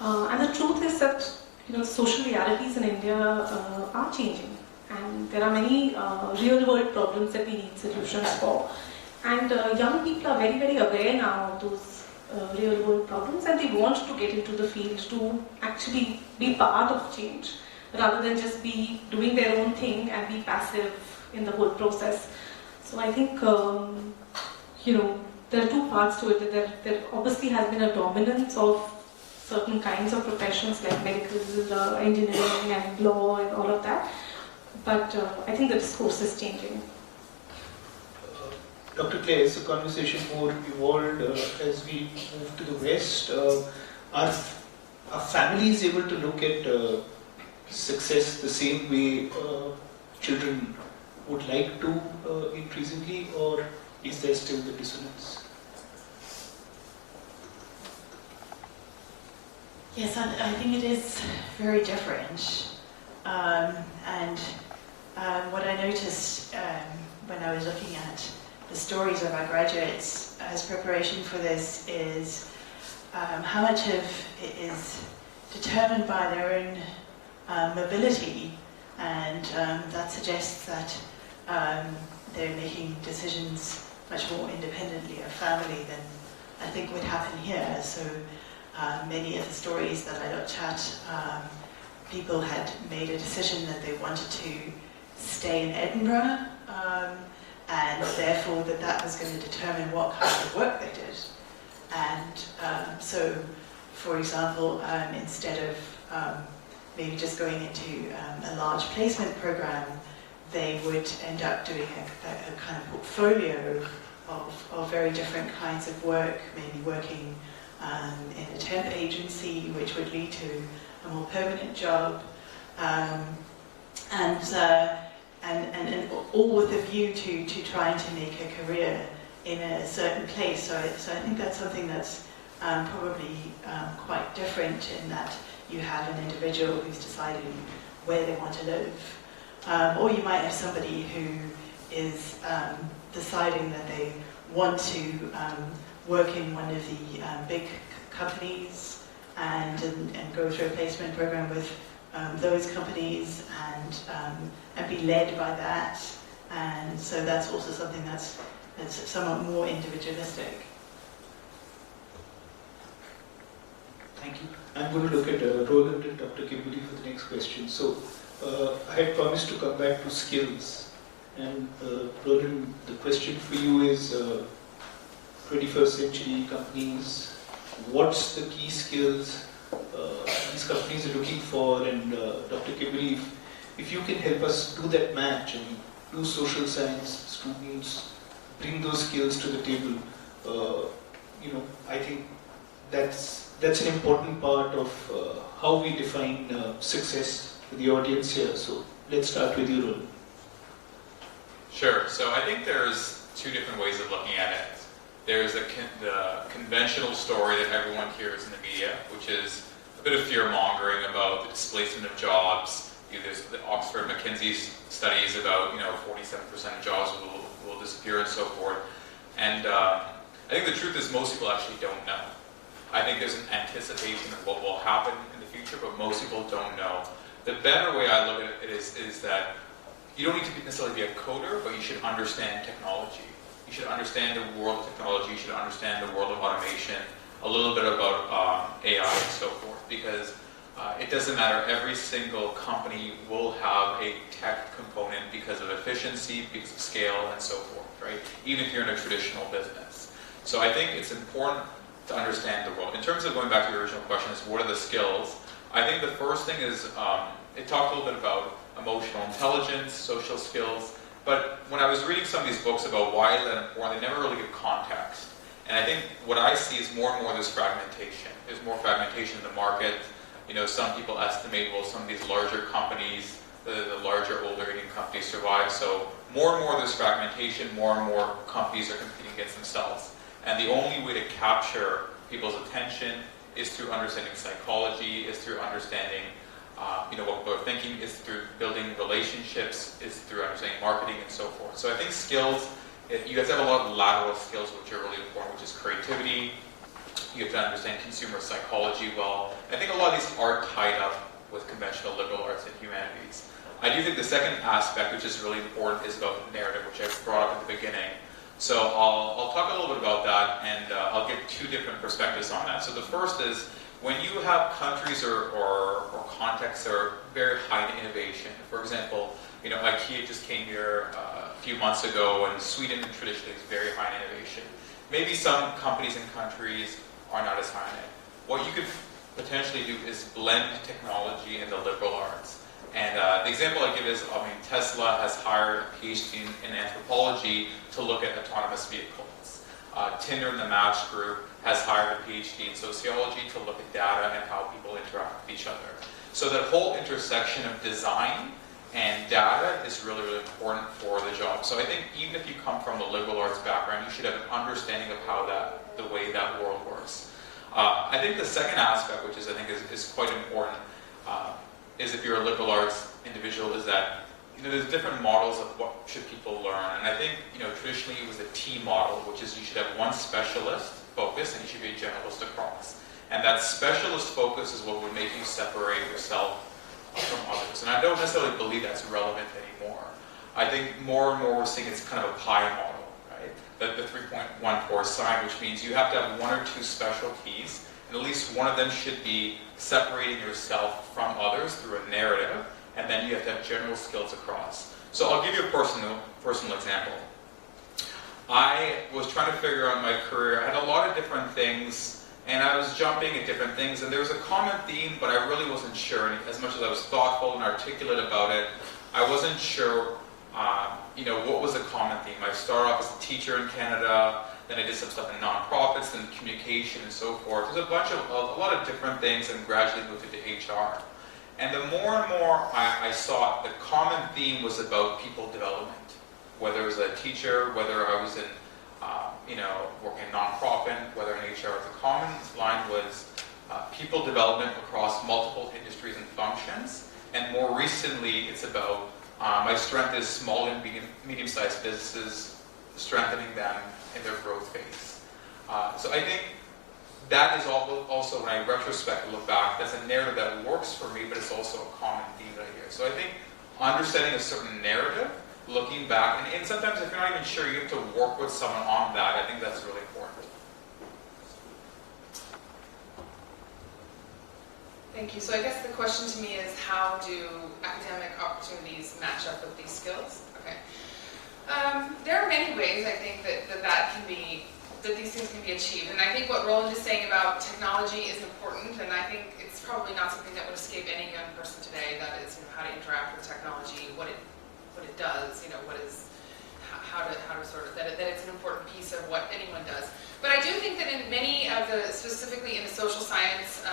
And the truth is that social realities in India are changing, and there are many real world problems that we need solutions for. And young people are very, very aware now of those real world problems, and they want to get into the field to actually be part of change, rather than just be doing their own thing and be passive in the whole process. So I think, there are two parts to it. There obviously has been a dominance of certain kinds of professions like medical, engineering and law and all of that. But I think the discourse is changing. Dr. Clay, as the conversation more evolved as we move to the West, are families able to look at success the same way children would like to increasingly, or is there still the dissonance? Yes, I think it is very different. And what I noticed when I was looking at the stories of our graduates as preparation for this is how much of it is determined by their own mobility, and that suggests that they're making decisions much more independently of family than I think would happen here. So many of the stories that I looked at, people had made a decision that they wanted to stay in Edinburgh, and therefore that was going to determine what kind of work they did. And so, for example, instead of maybe just going into a large placement program, they would end up doing a kind of portfolio of very different kinds of work, maybe working in a temp agency, which would lead to a more permanent job, and all with a view to trying to make a career in a certain place. So I think that's something that's probably quite different, in that you have an individual who's deciding where they want to live. Or you might have somebody who is deciding that they want to work in one of the big companies and go through a placement program with those companies and be led by that. And so that's also something that's somewhat more individualistic. Thank you. I'm going to look at Roland and Dr. Kimberly for the next question. So I had promised to come back to skills. And Roland, the question for you is 21st century companies, what's the key skills these companies are looking for? And Dr. Kimberly, if you can help us do that match and do social science students bring those skills to the table, I think that's an important part of how we define success for the audience here. So let's start with you, Roland. Sure. So I think there's two different ways of looking at it. There's the conventional story that everyone hears in the media, which is a bit of fear-mongering about the displacement of jobs. There's the Oxford McKinsey studies about 47% of jobs will disappear and so forth. And I think the truth is most people actually don't know. I think there's an anticipation of what will happen in the future, but most people don't know. The better way I look at it is that you don't need to necessarily be a coder, but you should understand technology. You should understand the world of technology. You should understand the world of automation, a little bit about AI and so forth, because It doesn't matter, every single company will have a tech component because of efficiency, because of scale, and so forth, right? Even if you're in a traditional business. So I think it's important to understand the world. In terms of going back to your original question, is what are the skills? I think the first thing is, it talked a little bit about emotional intelligence, social skills, but when I was reading some of these books about why is that important, they never really give context. And I think what I see is more and more there's fragmentation. There's more fragmentation in the market. You know, some people estimate, well, some of these larger companies, the larger, older Indian companies survive. So more and more there's fragmentation, more and more companies are competing against themselves. And the only way to capture people's attention is through understanding psychology, is through understanding what people are thinking, is through building relationships, is through understanding marketing and so forth. So I think skills, you guys have a lot of lateral skills which are really important, which is creativity. You have to understand consumer psychology well. I think a lot of these are tied up with conventional liberal arts and humanities. I do think the second aspect, which is really important, is about narrative, which I brought up at the beginning. So I'll talk a little bit about that, and I'll give two different perspectives on that. So the first is, when you have countries or contexts that are very high in innovation, for example, IKEA just came here a few months ago, and Sweden traditionally is very high in innovation. Maybe some companies and countries are not as high in it. What you could potentially do is blend technology and the liberal arts. And the example I give is, Tesla has hired a PhD in anthropology to look at autonomous vehicles. Tinder and the Match group has hired a PhD in sociology to look at data and how people interact with each other. So that whole intersection of design and data is really, really important for the job. So I think even if you come from a liberal arts background, you should have an understanding of how the way that world works. I think the second aspect, which is I think is quite important, is if you're a liberal arts individual, is that there's different models of what should people learn. And I think traditionally it was the T model, which is you should have one specialist focus and you should be a generalist across. And that specialist focus is what would make you separate yourself from others. And I don't necessarily believe that's relevant anymore. I think more and more we're seeing it's kind of a pie model, right? The 3.14 sign, which means you have to have one or two specialties, and at least one of them should be separating yourself from others through a narrative, and then you have to have general skills across. So I'll give you a personal example. I was trying to figure out my career. I had a lot of different things, and I was jumping at different things, and there was a common theme, but I really wasn't sure. And as much as I was thoughtful and articulate about it, I wasn't sure, what was the common theme. I started off as a teacher in Canada, then I did some stuff in nonprofits, then communication and so forth. There's a lot of different things, and gradually moved into HR. And the more and more I saw it, the common theme was about people development. Whether it was a teacher, whether I was in, working in nonprofit, whether in HR, the common line was people development across multiple industries and functions. And more recently, it's about my strength is small and medium-sized businesses, strengthening them in their growth phase. So I think that is also, when I retrospect and look back, that's a narrative that works for me, but it's also a common theme that I hear. So I think understanding a certain narrative, looking back, and sometimes if you're not even sure, you have to work with someone on that. I think that's really important. Thank you. So I guess the question to me is, how do academic opportunities match up with these skills? Okay. There are many ways I think that these things can be achieved. And I think what Roland is saying about technology is important, and I think it's probably not something that would escape any young person today. That is, how to interact with technology, what it does, that it's an important piece of what anyone does. But I do think that in many of specifically in the social sciences,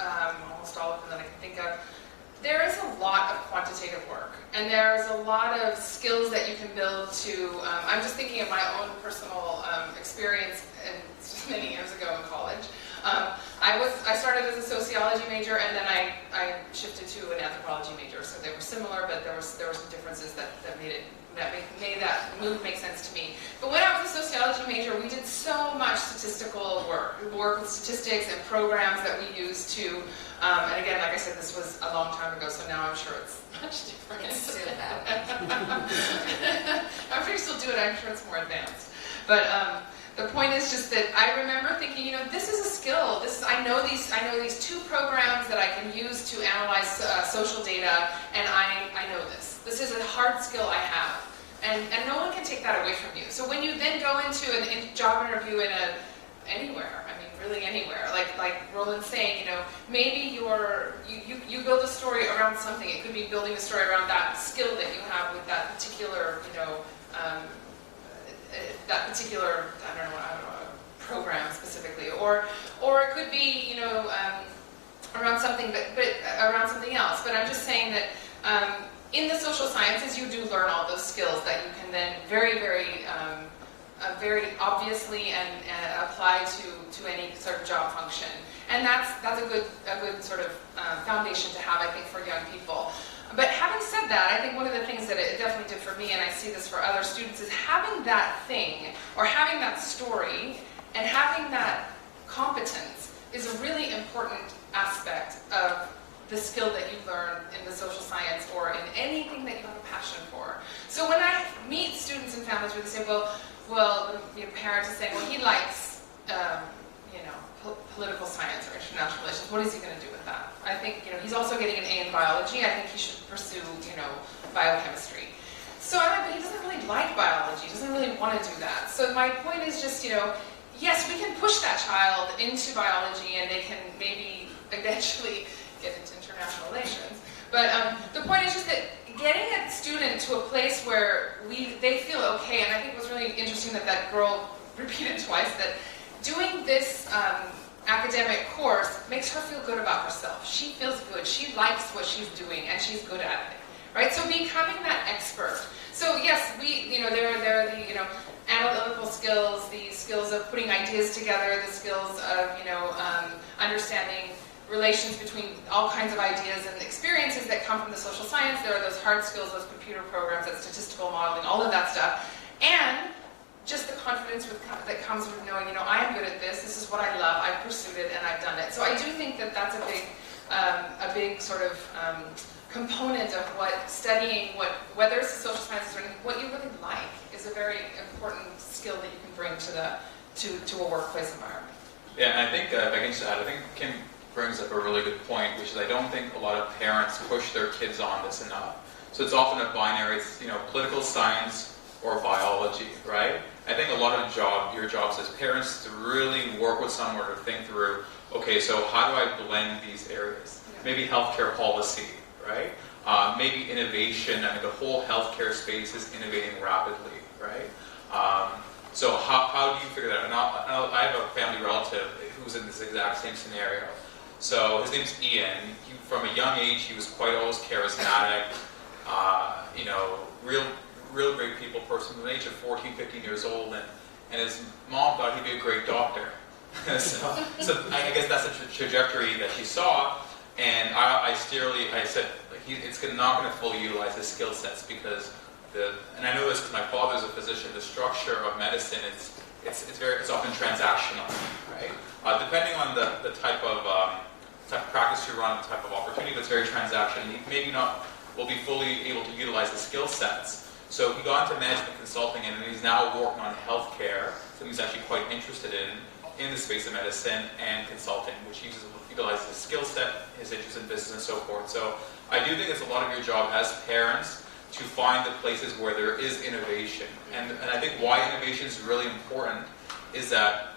almost all of them that I can think of, there is a lot of quantitative work, and there's a lot of skills that you can build to, I'm just thinking of my own personal experience many years ago in college. I started as a sociology major, and then I shifted to an anthropology major. So they were similar, but there were some differences that made that move make sense to me. But when I was a sociology major, we did so much statistical work. We worked with statistics and programs that we used to, and again, like I said, this was a long time ago, so now I'm sure it's much different. It's still I'm sure you still do it. I'm sure it's more advanced. But The point is just that I remember thinking, you know, this is a skill. I know these 2 programs that I can use to analyze social data, and I know this. This is a hard skill I have, and no one can take that away from you. So when you then go into a job interview anywhere, I mean, really anywhere, like Roland's saying, you know, maybe you build a story around something. It could be building a story around that skill that you have with that particular, you know, that particular, I don't know, program specifically, or it could be, you know, around something, but around something else. But I'm just saying that in the social sciences, you do learn all those skills that you can then very obviously and apply to any sort of job function. And that's a good sort of foundation to have, I think, for young people. But having said that, I think one of the things that it definitely did for me, and I see this for other students, is having that thing, or having that story, and having that competence is a really important aspect of the skill that you learn in the social science or in anything that you have a passion for. So when I meet students and families where they say, well, the parent is saying, well, he likes, you know, political science or international relations. What is he going to do with that? I think, you know, he's also getting an A in biology. I think he should pursue, you know, biochemistry. So I'm like, but he doesn't really like biology. He doesn't really want to do that. So my point is just, you know, yes, we can push that child into biology and they can maybe eventually get into international relations. But the point is just that getting a student to a place where they feel okay, and I think it was really interesting that girl repeated twice that doing this academic course makes her feel good about herself. She feels good. She likes what she's doing, and she's good at it, right? So becoming that expert. So yes, there are the, you know, analytical skills, the skills of putting ideas together, the skills of, you know, understanding relations between all kinds of ideas and experiences that come from the social science. There are those hard skills, those computer programs, that statistical modeling, all of that stuff, and just the confidence that comes with knowing, you know, I am good at this. This is what I love. I've pursued it and I've done it. So I do think that that's a big sort of component of what studying, whether it's the social sciences or anything, what you really like is a very important skill that you can bring to a workplace environment. Yeah, and I think if I can just add, I think Kim brings up a really good point, which is I don't think a lot of parents push their kids on this enough. So it's often a binary, it's, you know, political science or biology, right? I think a lot of your jobs as parents to really work with someone to think through, okay, so how do I blend these areas? Maybe healthcare policy, right? Maybe innovation. I mean, the whole healthcare space is innovating rapidly, right? So how do you figure that out? I have a family relative who's in this exact same scenario. So his name's Ian. From a young age, he was quite always charismatic, you know, real great people person from the age of 14, 15 years old, and his mom thought he'd be a great doctor. so I guess that's the trajectory that she saw, and I said, like, it's not going to fully utilize his skill sets because and I know this because my father's a physician, the structure of medicine it's often transactional, right? Depending on the type of practice you run, the type of opportunity, that's very transactional. He maybe not will be fully able to utilize the skill sets. So he got into management consulting, and he's now working on healthcare, something he's actually quite interested in the space of medicine and consulting, which utilizes his skill set, his interest in business, and so forth. So I do think it's a lot of your job as parents to find the places where there is innovation. And I think why innovation is really important is that,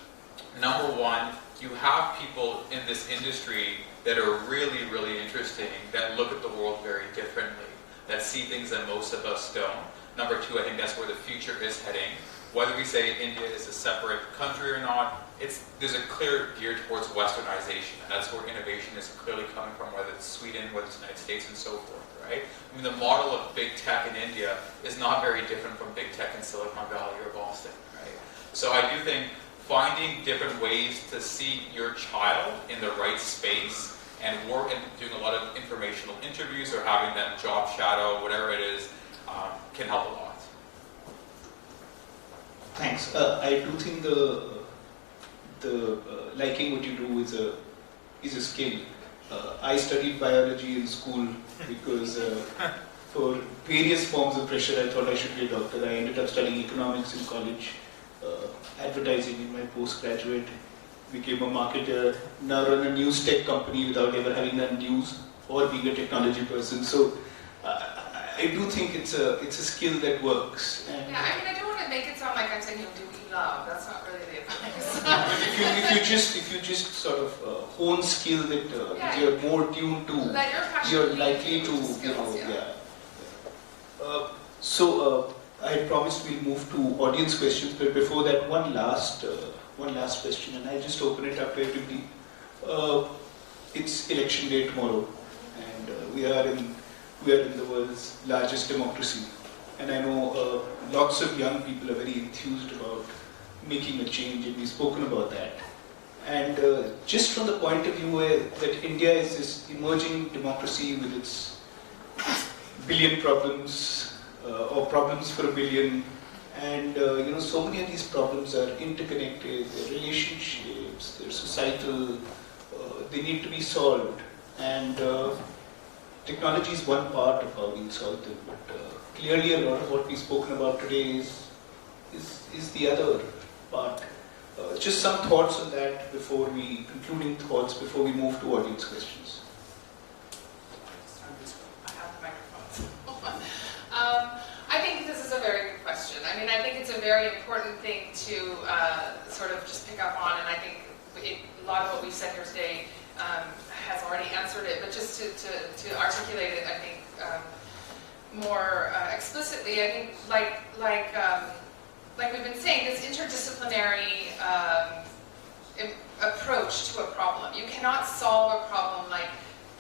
number one, you have people in this industry that are really, really interesting, that look at the world very differently, that see things that most of us don't. Number two, I think that's where the future is heading. Whether we say India is a separate country or not, there's a clear gear towards westernization, and that's where innovation is clearly coming from, whether it's Sweden, whether it's the United States, and so forth, right? I mean, the model of big tech in India is not very different from big tech in Silicon Valley or Boston, right? So I do think finding different ways to see your child in the right space and work and doing a lot of informational interviews or having them job shadow, whatever it is, can help a lot. Thanks. I do think the liking what you do is a skill. I studied biology in school because for various forms of pressure I thought I should be a doctor. I ended up studying economics in college. advertising in my postgraduate, became a marketer, now run a news tech company without ever having done news or being a technology person. So I do think it's a skill that works. And yeah, I mean, I don't want to make it sound like I'm saying, do what you love. That's not really the advice. if you just sort of hone skill that you're more tuned to, you're likely to, So I promised we'll move to audience questions, but before that, one last question, and I'll just open it up to everybody. It's election day tomorrow, and we are in the world's largest democracy, and I know lots of young people are very enthused about making a change, and we've spoken about that. And just from the point of view that India is this emerging democracy with its billion problems, or problems for a billion, and so many of these problems are interconnected, their relationships, they're societal, they need to be solved, and technology is one part of how we solve them, but clearly a lot of what we've spoken about today is the other part. Just some thoughts on that concluding thoughts before we move to audience questions. I think this is a very good question. I mean, I think it's a very important thing to sort of just pick up on, and I think a lot of what we've said here today has already answered it, but just to articulate it, I think more explicitly, I think like we've been saying, this interdisciplinary approach to a problem. You cannot solve a problem like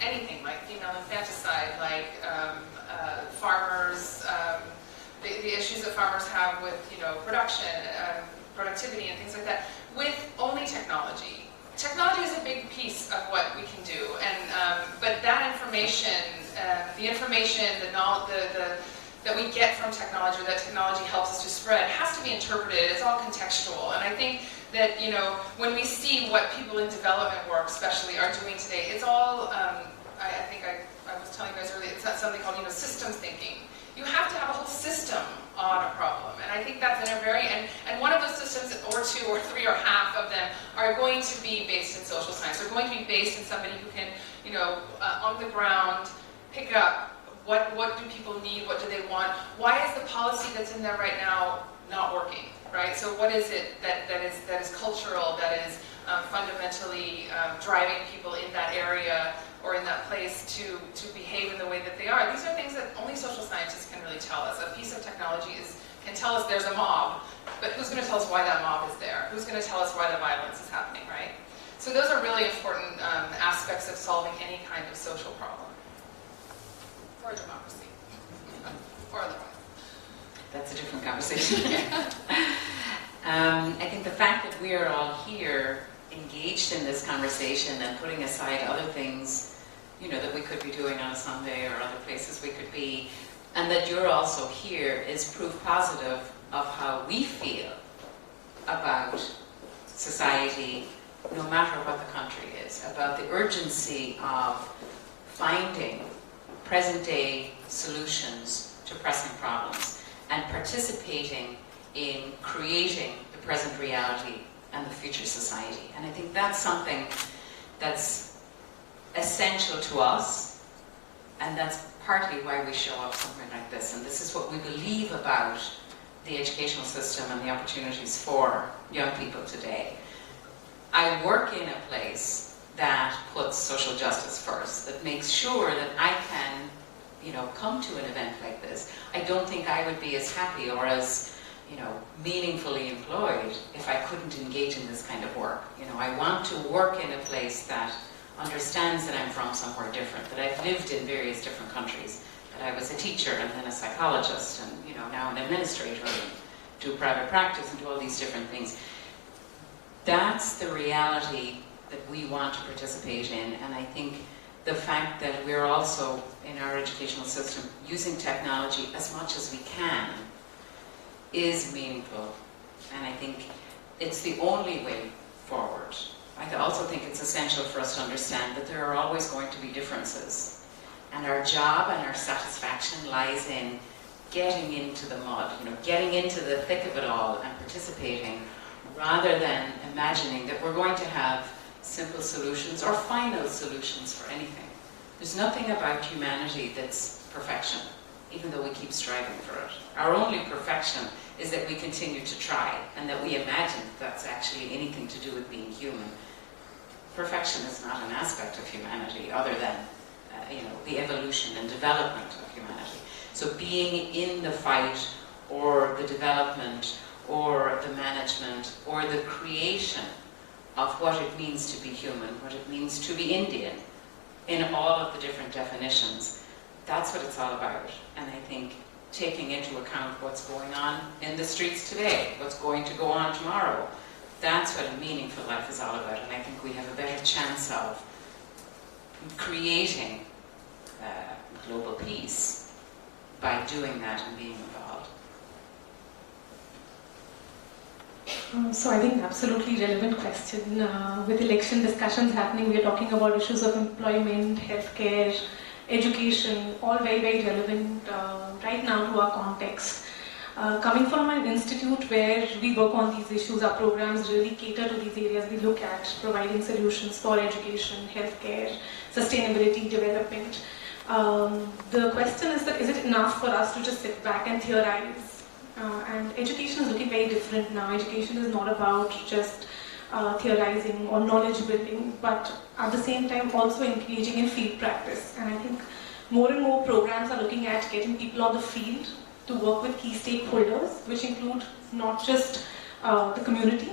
anything, like female infanticide, like farmers, the issues that farmers have with production, productivity, and things like that, with only technology. Technology is a big piece of what we can do, and but that information, the information, the knowledge, that we get from technology, or that technology helps us to spread, has to be interpreted. It's all contextual, and I think that when we see what people in development work, especially, are doing today, it's all. I think I was telling you guys earlier, it's something called systems thinking. You have to have a whole system on a problem, and I think that's in a very and one of those systems, or two, or three, or half of them, are going to be based in social science. They're going to be based in somebody who can, on the ground, pick up what do people need, what do they want, why is the policy that's in there right now not working, right? So what is it that is cultural, that is fundamentally driving people in that area or in that place to behave in the way that they are? These are things that only social scientists can really tell us. A piece of technology can tell us there's a mob, but who's going to tell us why that mob is there? Who's going to tell us why the violence is happening, right? So those are really important aspects of solving any kind of social problem. For democracy. Or otherwise. That's a different conversation. I think the fact that we are all here engaged in this conversation and putting aside other things that we could be doing on a Sunday or other places we could be, and that you're also here, is proof positive of how we feel about society, no matter what the country is, about the urgency of finding present-day solutions to pressing problems and participating in creating the present reality and the future society. And I think that's something that's essential to us, and that's partly why we show up somewhere like this. And this is what we believe about the educational system and the opportunities for young people today. I work in a place that puts social justice first, that makes sure that I can, come to an event like this. I don't think I would be as happy or as, meaningfully employed if I couldn't engage in this kind of work. I want to work in a place that understands that I'm from somewhere different, that I've lived in various different countries, that I was a teacher and then a psychologist and, now an administrator and do private practice and do all these different things. That's the reality that we want to participate in, and I think the fact that we're also, in our educational system, using technology as much as we can is meaningful, and I think it's the only way forward. I also think it's essential for us to understand that there are always going to be differences, and our job and our satisfaction lies in getting into the mud, getting into the thick of it all and participating, rather than imagining that we're going to have simple solutions or final solutions for anything. There's nothing about humanity that's perfection, even though we keep striving for it. Our only perfection is that we continue to try and that we imagine that's actually anything to do with being human. Perfection is not an aspect of humanity other than the evolution and development of humanity. So being in the fight or the development or the management or the creation of what it means to be human, what it means to be Indian, in all of the different definitions, that's what it's all about. And I think taking into account what's going on in the streets today, what's going to go on tomorrow, that's what a meaningful life is all about. And I think we have a better chance of creating global peace by doing that and being involved. So I think absolutely relevant question. With election discussions happening, we are talking about issues of employment, healthcare, education, all very, very relevant right now to our context. Coming from an institute where we work on these issues, our programs really cater to these areas. We look at providing solutions for education, healthcare, sustainability, development. The question is that, is it enough for us to just sit back and theorize? And education is looking very different now. Education is not about just theorizing or knowledge building, but at the same time also engaging in field practice. And I think more and more programs are looking at getting people on the field to work with key stakeholders, which include not just the community,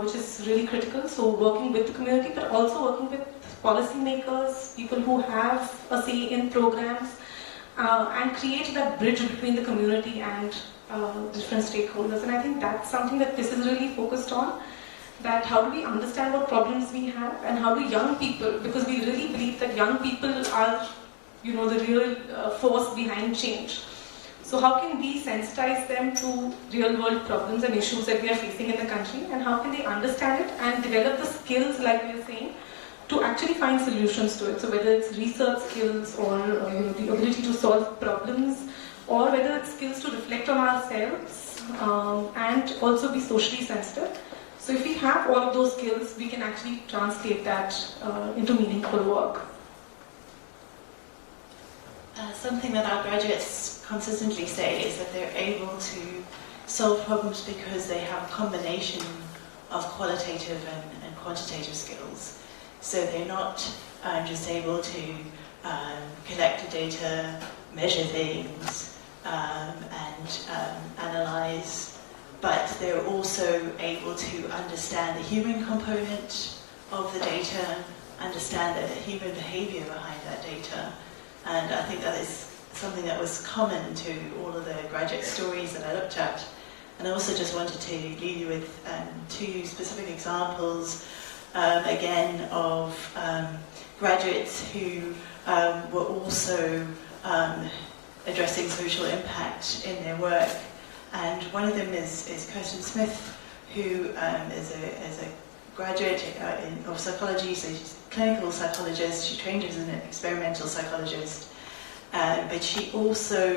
which is really critical, so working with the community, but also working with policymakers, people who have a say in programs, and create that bridge between the community and different stakeholders. And I think that's something that this is really focused on, that how do we understand what problems we have, and how do young people, because we really believe that young people are, the real force behind change. So how can we sensitize them to real world problems and issues that we are facing in the country, and how can they understand it and develop the skills, like we are saying, to actually find solutions to it. So whether it's research skills or the ability to solve problems, or whether it's skills to reflect on ourselves and also be socially sensitive. So if we have all of those skills, we can actually translate that into meaningful work. Something that our graduates consistently say is that they're able to solve problems because they have a combination of qualitative and quantitative skills. So they're not just able to collect the data, measure things, and analyze, but they're also able to understand the human component of the data, understand the human behavior behind that data. And I think that is something that was common to all of the graduate stories that I looked at. And I also just wanted to leave you with two specific examples, again, of graduates who were also addressing social impact in their work. And one of them is Kirsten Smith, who is a graduate of psychology, so she's a clinical psychologist. She trained as an experimental psychologist, but she also,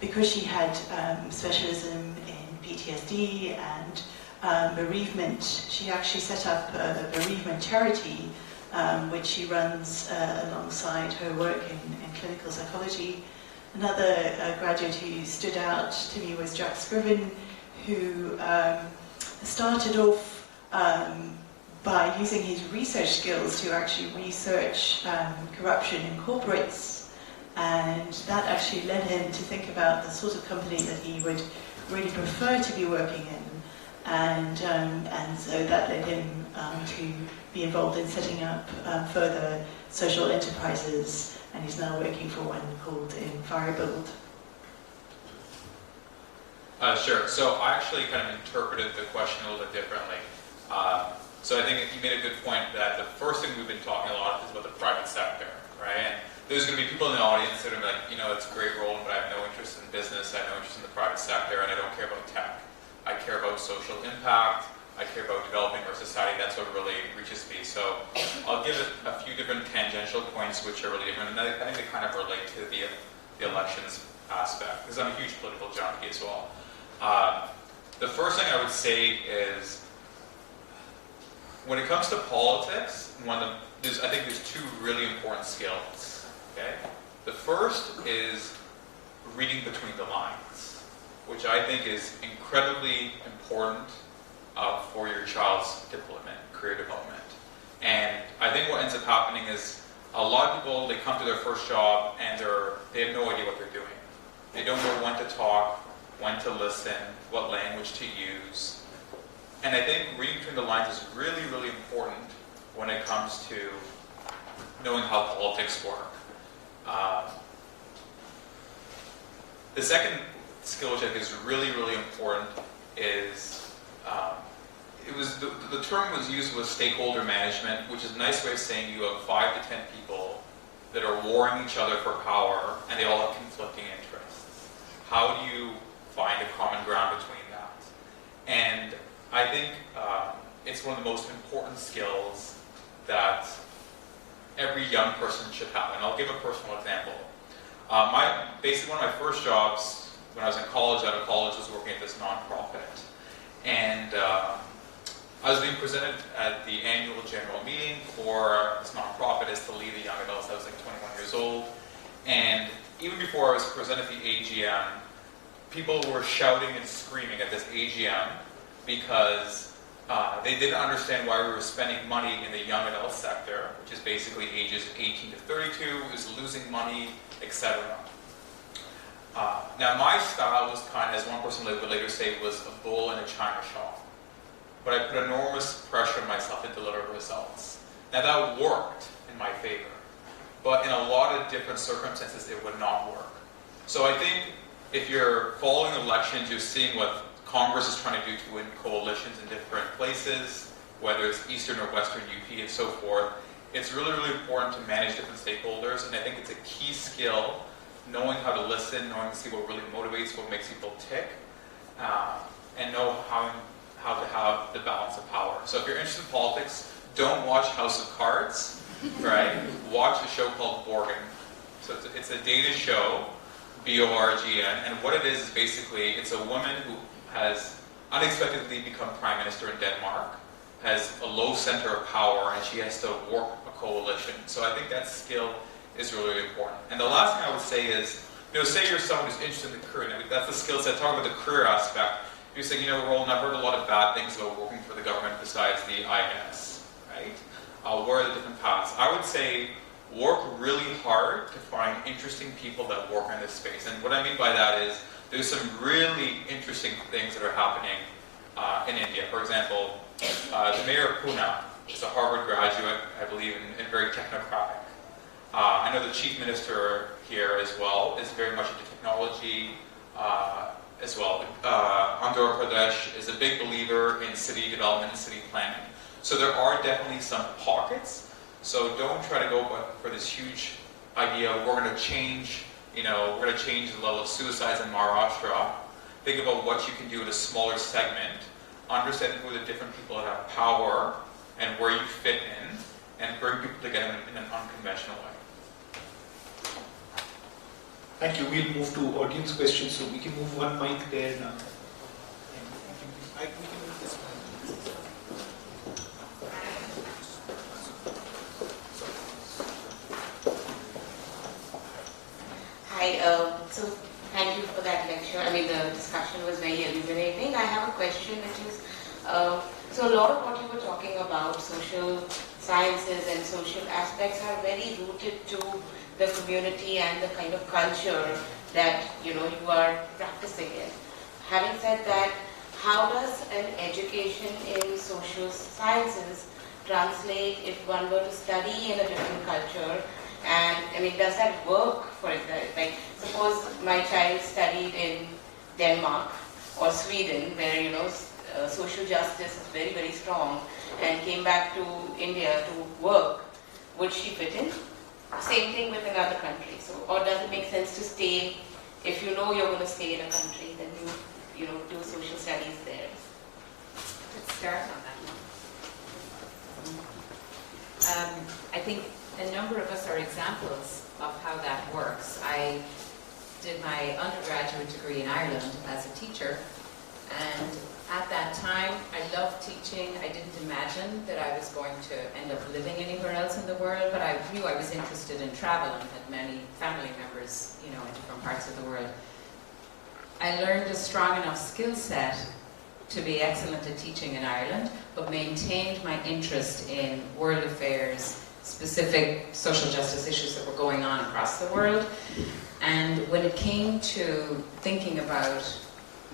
because she had specialism in PTSD and bereavement, she actually set up a bereavement charity, which she runs alongside her work in clinical psychology. Another graduate who stood out to me was Jack Scriven, who started off by using his research skills to actually research corruption in corporates, and that actually led him to think about the sort of company that he would really prefer to be working in, and so that led him to be involved in setting up further social enterprises, and he's now working for one called Firebuild. Sure. So I actually kind of interpreted the question a little bit differently. So I think you made a good point that the first thing we've been talking a lot is about the private sector, right? And there's going to be people in the audience that are like, it's a great role, but I have no interest in business, I have no interest in the private sector, and I don't care about tech. I care about social impact, I care about developing our society, that's what really reaches me. So I'll give it a few different tangential points which are really different, and I think they kind of relate to the elections aspect, because I'm a huge political junkie as well. The first thing I would say is, when it comes to politics, I think there's two really important skills. Okay? The first is reading between the lines, which I think is incredibly important for your child's development, career development. And I think what ends up happening is a lot of people, they come to their first job and they have no idea what they're doing. They don't know when to talk, when to listen, what language to use. And I think reading between the lines is really, really important when it comes to knowing how politics work. The second skill which I think is really, really important is, the term was used was stakeholder management, which is a nice way of saying you have 5 to 10 people that are warring each other for power, and they all have conflicting interests. How do you find a common ground between that? And I think it's one of the most important skills that every young person should have. And I'll give a personal example. Basically, one of my first jobs when I was out of college, was working at this nonprofit. And I was being presented at the annual general meeting for this nonprofit as to lead the young adults. I was like 21 years old. And even before I was presented at the AGM, people were shouting and screaming at this AGM because they didn't understand why we were spending money in the young adult sector, which is basically ages 18 to 32, is losing money, etc. Now my style was kind of, as one person would later say, was a bull in a china shop. But I put enormous pressure on myself to deliver results. Now that worked in my favor, but in a lot of different circumstances it would not work. So I think if you're following elections, you're seeing what Congress is trying to do to win coalitions in different places, whether it's Eastern or Western UP and so forth. It's really, really important to manage different stakeholders, and I think it's a key skill, knowing how to listen, knowing to see what really motivates, what makes people tick, and know how to have the balance of power. So if you're interested in politics, don't watch House of Cards, right? Watch a show called Borgen. So it's a data show, B-O-R-G-N, and what it is basically, it's a woman who has unexpectedly become prime minister in Denmark, has a low center of power, and she has to work a coalition. So I think that skill is really, really important. And the last thing I would say is, say you're someone who's interested in the career, and that's the skill set. Talk about the career aspect. You're saying, Roland, I've heard a lot of bad things about working for the government besides the IS, right? Where are the different paths? I would say work really hard to find interesting people that work in this space. And what I mean by that is there's some really interesting things that are happening in India. For example, the mayor of Pune is a Harvard graduate, I believe, and very technocratic. I know the chief minister here as well is very much into technology as well. Andhra Pradesh is a big believer in city development and city planning. So there are definitely some pockets. So don't try to go for this huge idea, we're going to change, we're going to change the level of suicides in Maharashtra. Think about what you can do in a smaller segment, understanding who are the different people that have power and where you fit in, and bring people together in an unconventional way. Thank you. We'll move to audience questions, so we can move one mic there now. We can move this one. Hi, so thank you for that lecture. I mean, the discussion was very illuminating. I have a question which is, so a lot of what you were talking about, social sciences and social aspects, are very rooted to the community and the kind of culture that you are practicing in. Having said that, how does an education in social sciences translate if one were to study in a different culture? And I mean, does that work for example? Like, suppose my child studied in Denmark or Sweden, where social justice is very, very strong, and came back to India to work, would she fit in? Same thing with another country. So, or does it make sense to stay, if you know you're going to stay in a country, then you do social studies there? Let's start on that one. I think a number of us are examples of how that works. I did my undergraduate degree in Ireland as a teacher, And at that time, I loved teaching. I didn't imagine that I was going to end up living anywhere else in the world, but I knew I was interested in travel and had many family members, you know, in different parts of the world. I learned a strong enough skill set to be excellent at teaching in Ireland, but maintained my interest in world affairs, specific social justice issues that were going on across the world. And when it came to thinking about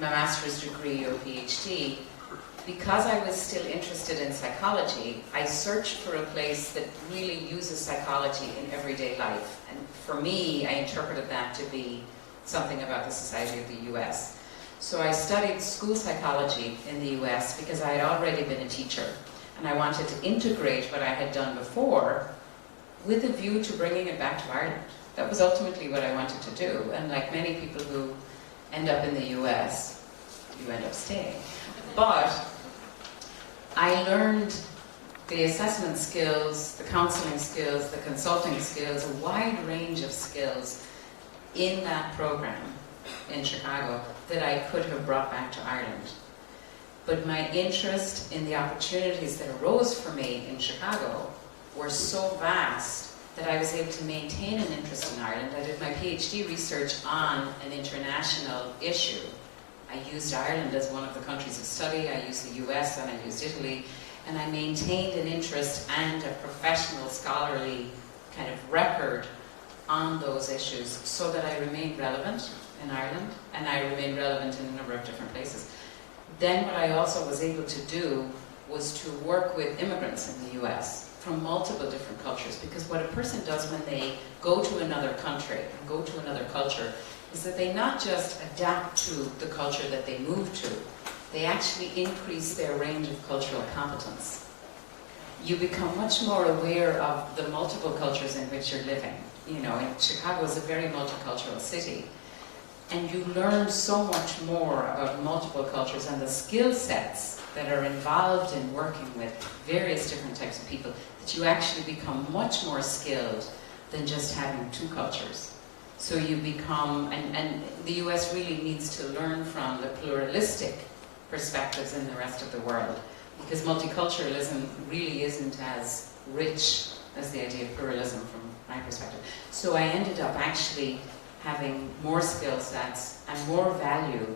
my master's degree or PhD, because I was still interested in psychology, I searched for a place that really uses psychology in everyday life. And for me, I interpreted that to be something about the society of the US. So I studied school psychology in the US because I had already been a teacher, and I wanted to integrate what I had done before with a view to bringing it back to Ireland. That was ultimately what I wanted to do, and like many people who end up in the US, you end up staying. But I learned the assessment skills, the counseling skills, the consulting skills, a wide range of skills in that program in Chicago that I could have brought back to Ireland. But my interest in the opportunities that arose for me in Chicago were so vast that I was able to maintain an interest in Ireland. I did my PhD research on an international issue. I used Ireland as one of the countries of study, I used the US and I used Italy, and I maintained an interest and a professional scholarly kind of record on those issues so that I remained relevant in Ireland, and I remained relevant in a number of different places. Then what I also was able to do was to work with immigrants in the US from multiple different cultures, because what a person does when they go to another country and go to another culture is that they not just adapt to the culture that they move to, they actually increase their range of cultural competence. You become much more aware of the multiple cultures in which you're living. You know, and Chicago is a very multicultural city. And you learn so much more about multiple cultures and the skill sets that are involved in working with various different types of people, that you actually become much more skilled than just having two cultures. So you become, and the US really needs to learn from the pluralistic perspectives in the rest of the world, because multiculturalism really isn't as rich as the idea of pluralism from my perspective. So I ended up actually having more skill sets and more value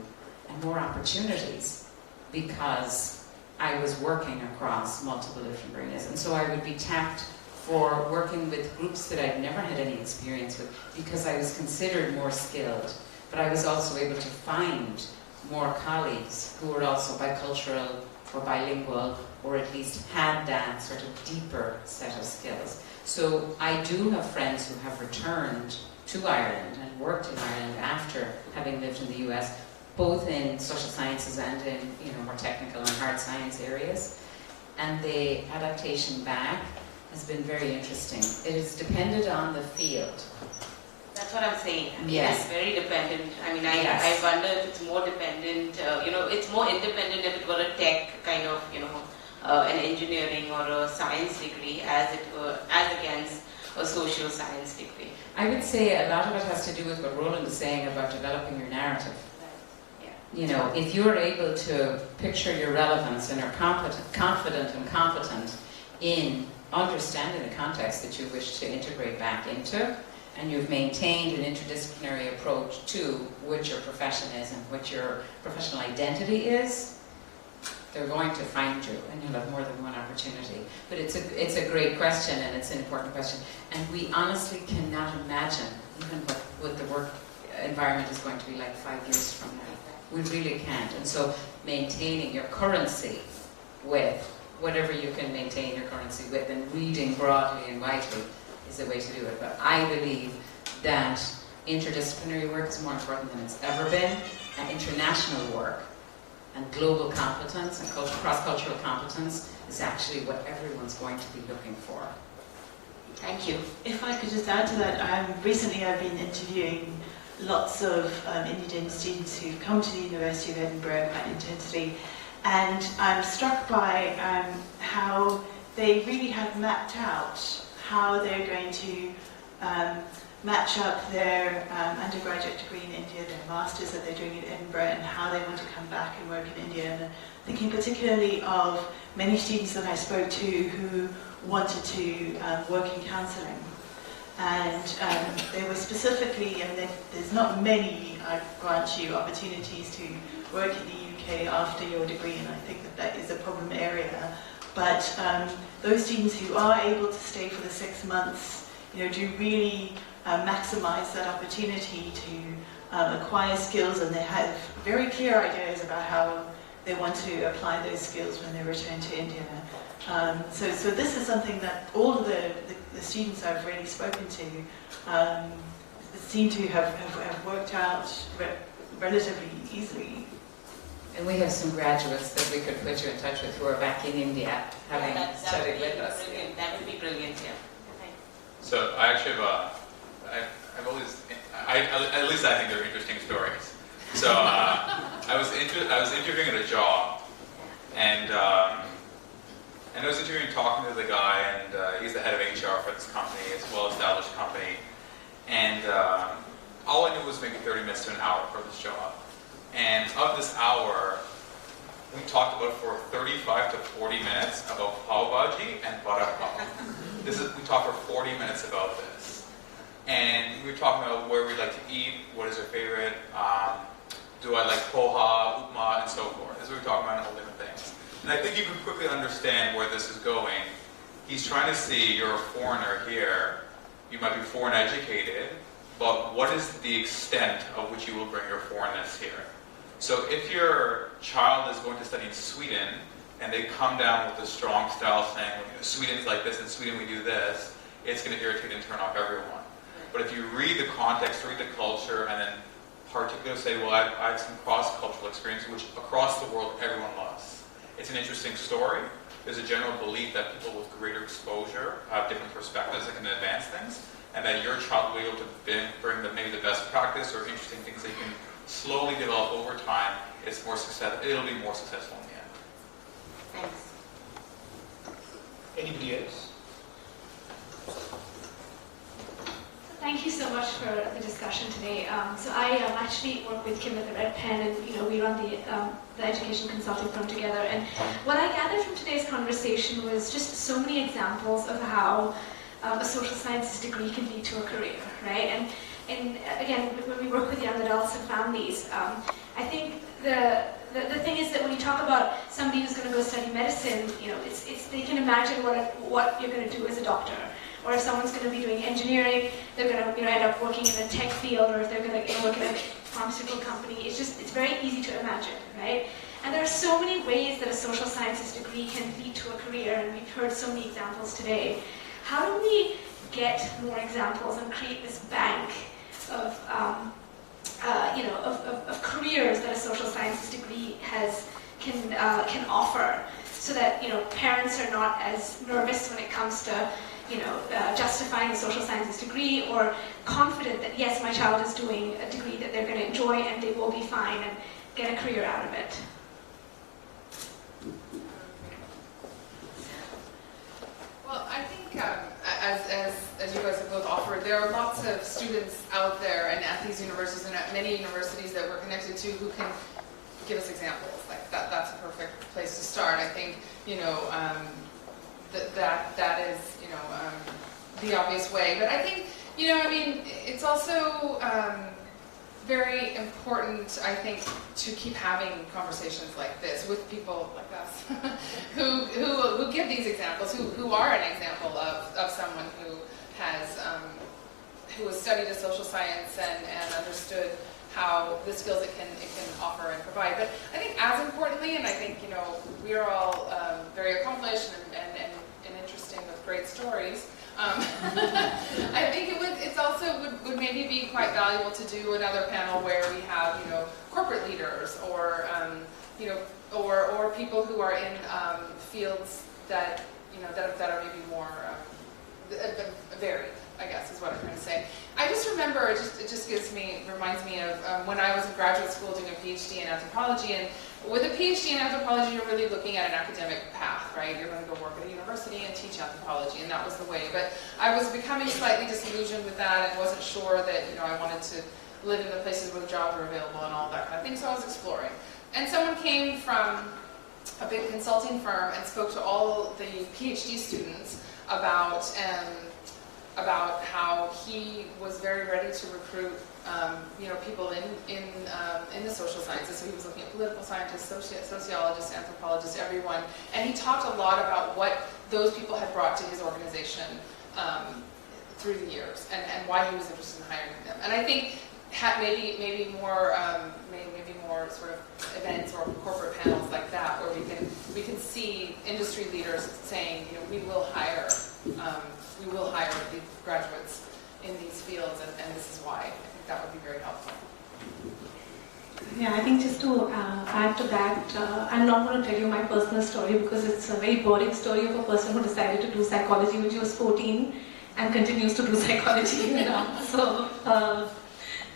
and more opportunities because I was working across multiple different areas. And so I would be tapped for working with groups that I'd never had any experience with because I was considered more skilled. But I was also able to find more colleagues who were also bicultural or bilingual, or at least had that sort of deeper set of skills. So I do have friends who have returned to Ireland and worked in Ireland after having lived in the US, both in social sciences and in, you know, more technical and hard science areas. And the adaptation back has been very interesting. It is dependent on the field. That's what I'm saying. I mean, Yes. it's very dependent. I mean, Yes. I wonder if it's more dependent, you know, it's more independent if it were a tech kind of, you know, an engineering or a science degree as against a social science degree. I would say a lot of it has to do with what Roland is saying about developing your narrative. You know, if you're able to picture your relevance and are confident and competent in understanding the context that you wish to integrate back into, and you've maintained an interdisciplinary approach to what your profession is and what your professional identity is, they're going to find you, and you'll have more than one opportunity. But it's a great question, and it's an important question. And we honestly cannot imagine even what the work environment is going to be like 5 years from now. We really can't. And so maintaining your currency with whatever you can maintain your currency with, and reading broadly and widely is the way to do it. But I believe that interdisciplinary work is more important than it's ever been, and international work and global competence and cross-cultural competence is actually what everyone's going to be looking for. Thank you. If I could just add to that, recently I've been interviewing lots of Indian students who've come to the University of Edinburgh and into Italy, and I'm struck by how they really have mapped out how they're going to match up their undergraduate degree in India, their masters that they're doing in Edinburgh, and how they want to come back and work in India. And thinking particularly of many students that I spoke to who wanted to work in counselling. And they were specifically, and there's not many, I grant you, opportunities to work in the UK after your degree, and I think that that is a problem area. But those students who are able to stay for the 6 months, do really maximize that opportunity to acquire skills, and they have very clear ideas about how they want to apply those skills when they return to India. So this is something that all of the students I've really spoken to seem to have worked out relatively easily. And we have some graduates that we could put you in touch with who are back in India, having studied with us. Brilliant. That would be brilliant, yeah. So I actually have I've always, at least I think they're interesting stories. So I was interviewing at a job, and I was interviewing, talking to the guy, and he's the head of HR for this company. It's a well-established company, and all I knew was maybe 30 minutes to an hour for this job. And of this hour, we talked about for 35 to 40 minutes about pav bhaji and vada pav. We talked for 40 minutes about this. And we were talking about where we like to eat, what is our favorite, do I like poha, upma, and so forth. This is what we're talking about, all different things. And I think you can quickly understand where this is going. He's trying to see, you're a foreigner here, you might be foreign educated, but what is the extent of which you will bring your foreignness here? So if your child is going to study in Sweden, and they come down with a strong style saying, Sweden's like this, in Sweden we do this, it's going to irritate and turn off everyone. But if you read the context, read the culture, and then particularly say, well, I have some cross-cultural experience, which across the world everyone loves. It's an interesting story. There's a general belief that people with greater exposure have different perspectives that can advance things, and that your child will be able to bring maybe the best practice or interesting things that you can slowly develop over time. It'll be more successful in the end. Thanks. Anybody else? Thank you so much for the discussion today. So I actually work with Kim at the Red Pen, and we run the education consulting firm together. And what I gathered from today's conversation was just so many examples of how a social sciences degree can lead to a career, right? And again, when we work with young adults and families, I think the thing is that when you talk about somebody who's going to go study medicine, they can imagine what you're going to do as a doctor. Or if someone's going to be doing engineering, they're going to end up working in a tech field, or if they're going to work in a pharmaceutical company. It's very easy to imagine, right? And there are so many ways that a social sciences degree can lead to a career, and we've heard so many examples today. How do we get more examples and create this bank of careers that a social sciences degree can offer, so that parents are not as nervous when it comes to justifying a social sciences degree, or confident that yes, my child is doing a degree that they're going to enjoy and they will be fine and get a career out of it. Well, I think as you guys have both offered, there are lots of students out there and at these universities and at many universities that we're connected to who can give us examples. Like that's a perfect place to start. I think that is the obvious way. But I think it's also very important, I think, to keep having conversations like this with people like us who give these examples, who are an example of someone who has studied a social science and understood how the skills it can offer and provide. But I think as importantly, and I think we are all very accomplished and interesting with great stories. I think it's also would maybe be quite valuable to do another panel where we have corporate leaders or or people who are in fields that that are maybe more varied, I guess is what I'm trying to say. I just remember it just reminds me of when I was in graduate school doing a PhD in anthropology, and with a PhD in anthropology you're really looking at an academic path, right? You're going to go work at a university and teach teach anthropology, and that was the way. But I was becoming slightly disillusioned with that and wasn't sure that, you know, I wanted to live in the places where the jobs were available and all that kind of thing, so I was exploring. And someone came from a big consulting firm and spoke to all the PhD students about how he was very ready to recruit you know, people in the social sciences. So he was looking at political scientists, sociologists, anthropologists, everyone. And he talked a lot about what those people had brought to his organization through the years and why he was interested in hiring them. And I think maybe more sort of events or corporate panels like that, where we can see industry leaders saying, you know, we will hire the graduates in these fields, and this is why. I think that would be very helpful. Yeah, I think just to add to that, I'm not going to tell you my personal story because it's a very boring story of a person who decided to do psychology when she was 14 and continues to do psychology now. So,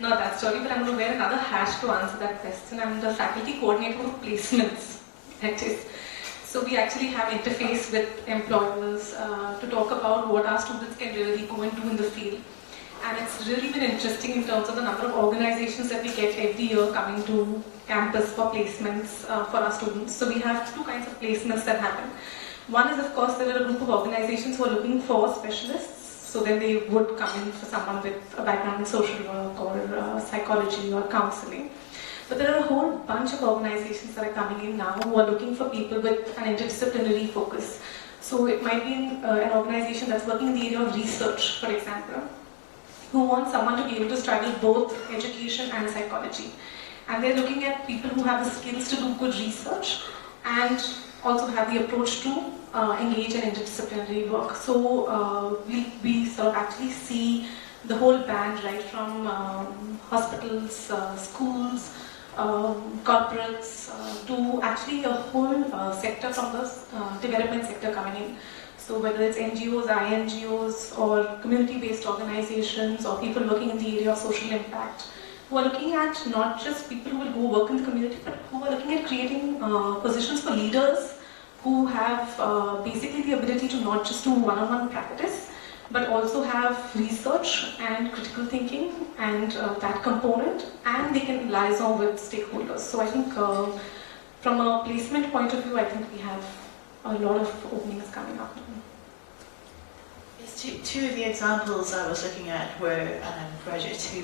not that story, but I'm going to wear another hat to answer that question. I'm the faculty coordinator for placements. That is. So we actually have interface with employers to talk about what our students can really go and do in the field. And it's really been interesting in terms of the number of organizations that we get every year coming to campus for placements for our students. So we have two kinds of placements that happen. One is, of course, there are a group of organizations who are looking for specialists. So then they would come in for someone with a background in social work or psychology or counseling. But there are a whole bunch of organizations that are coming in now who are looking for people with an interdisciplinary focus. So it might be an organization that's working in the area of research, for example, who want someone to be able to straddle both education and psychology. And they're looking at people who have the skills to do good research and also have the approach to engage in interdisciplinary work. So we sort of actually see the whole band, right from hospitals, schools, corporates, to actually a whole sector from the development sector coming in. So whether it's NGOs, INGOs, or community-based organizations, or people working in the area of social impact, who are looking at not just people who will go work in the community, but who are looking at creating positions for leaders who have basically the ability to not just do one-on-one practice, but also have research and critical thinking and that component, and they can liaison with stakeholders. So I think from a placement point of view, I think we have a lot of openings coming up. Yes, two of the examples I was looking at were graduates who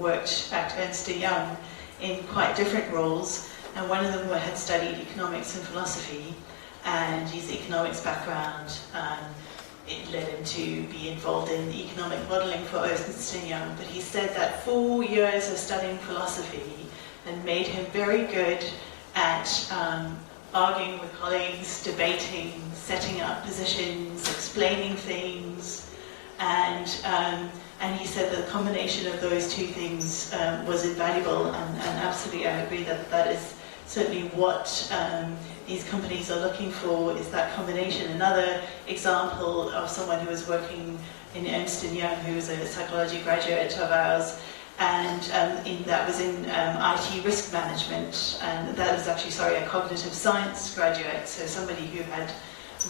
worked at Ernst & Young in quite different roles, and one of them had studied economics and philosophy, and his economics background it led him to be involved in economic modelling for Ernst & Young. But he said that 4 years of studying philosophy had made him very good at arguing with colleagues, debating, setting up positions, explaining things, and he said that the combination of those two things was invaluable, and absolutely I agree that that is certainly what these companies are looking for, is that combination. Another example of someone who was working in Ernst & Young, who was a psychology graduate of ours, and that was in IT risk management, and that was actually, a cognitive science graduate, so somebody who had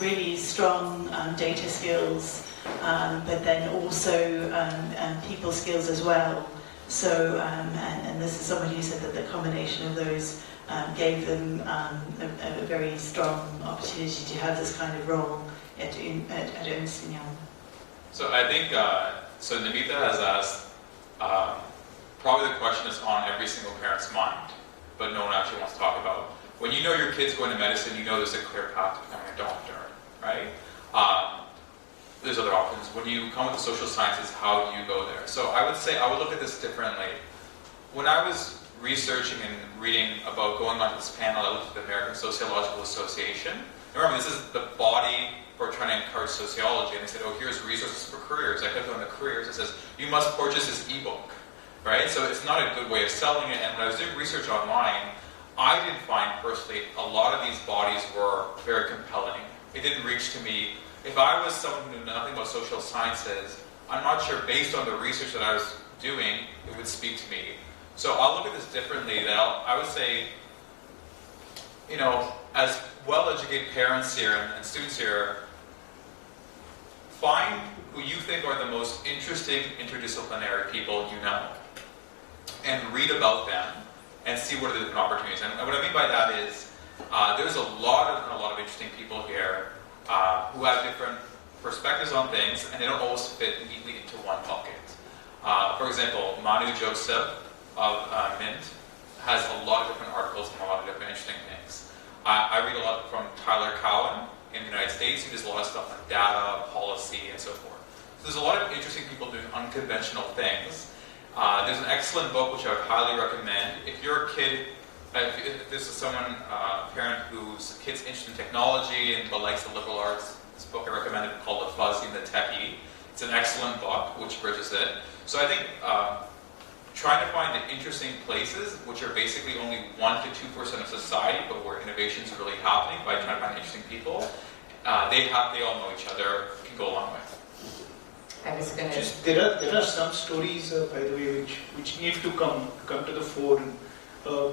really strong data skills, but then also people skills as well. So, and this is somebody who said that the combination of those gave them a very strong opportunity to have this kind of role at Ernst & Young. So I think, so Namita has asked, probably the question is on every single parent's mind, but no one actually wants to talk about. When you know your kid's going to medicine, you know there's a clear path to becoming a doctor, right? There's other options. When you come with the social sciences, how do you go there? So I would say I would look at this differently. When I was researching and reading about going onto this panel, I looked at the American Sociological Association. And remember, this is the body for trying to encourage sociology, and they said, oh, here's resources for careers. I clicked on the careers, it says, you must purchase this ebook, right? So it's not a good way of selling it, and when I was doing research online, I didn't find, personally, a lot of these bodies were very compelling. It didn't reach to me. If I was someone who knew nothing about social sciences, I'm not sure, based on the research that I was doing, it would speak to me. So I'll look at this differently, that I would say, you know, as well-educated parents here and students here, find who you think are the most interesting interdisciplinary people you know, and read about them, and see what are the different opportunities. And what I mean by that is, there's a lot of interesting people here who have different perspectives on things, and they don't always fit neatly into one bucket. For example, Manu Joseph of Mint has a lot of different articles on a lot of different interesting things. I read a lot from Tyler Cowen in the United States, who does a lot of stuff on data, policy, and so forth. So there's a lot of interesting people doing unconventional things. There's an excellent book which I would highly recommend. If you're a kid, if this is someone, a parent whose kid's interested in technology but likes the liberal arts, this book I recommended called The Fuzzy and the Techie. It's an excellent book which bridges it. So I think trying to find the interesting places, which are basically only 1 to 2% of society, but where innovation is really happening by trying to find interesting people, they all know each other, can go a long way. I was going to... There are some stories, by the way, which need to come to the fore. The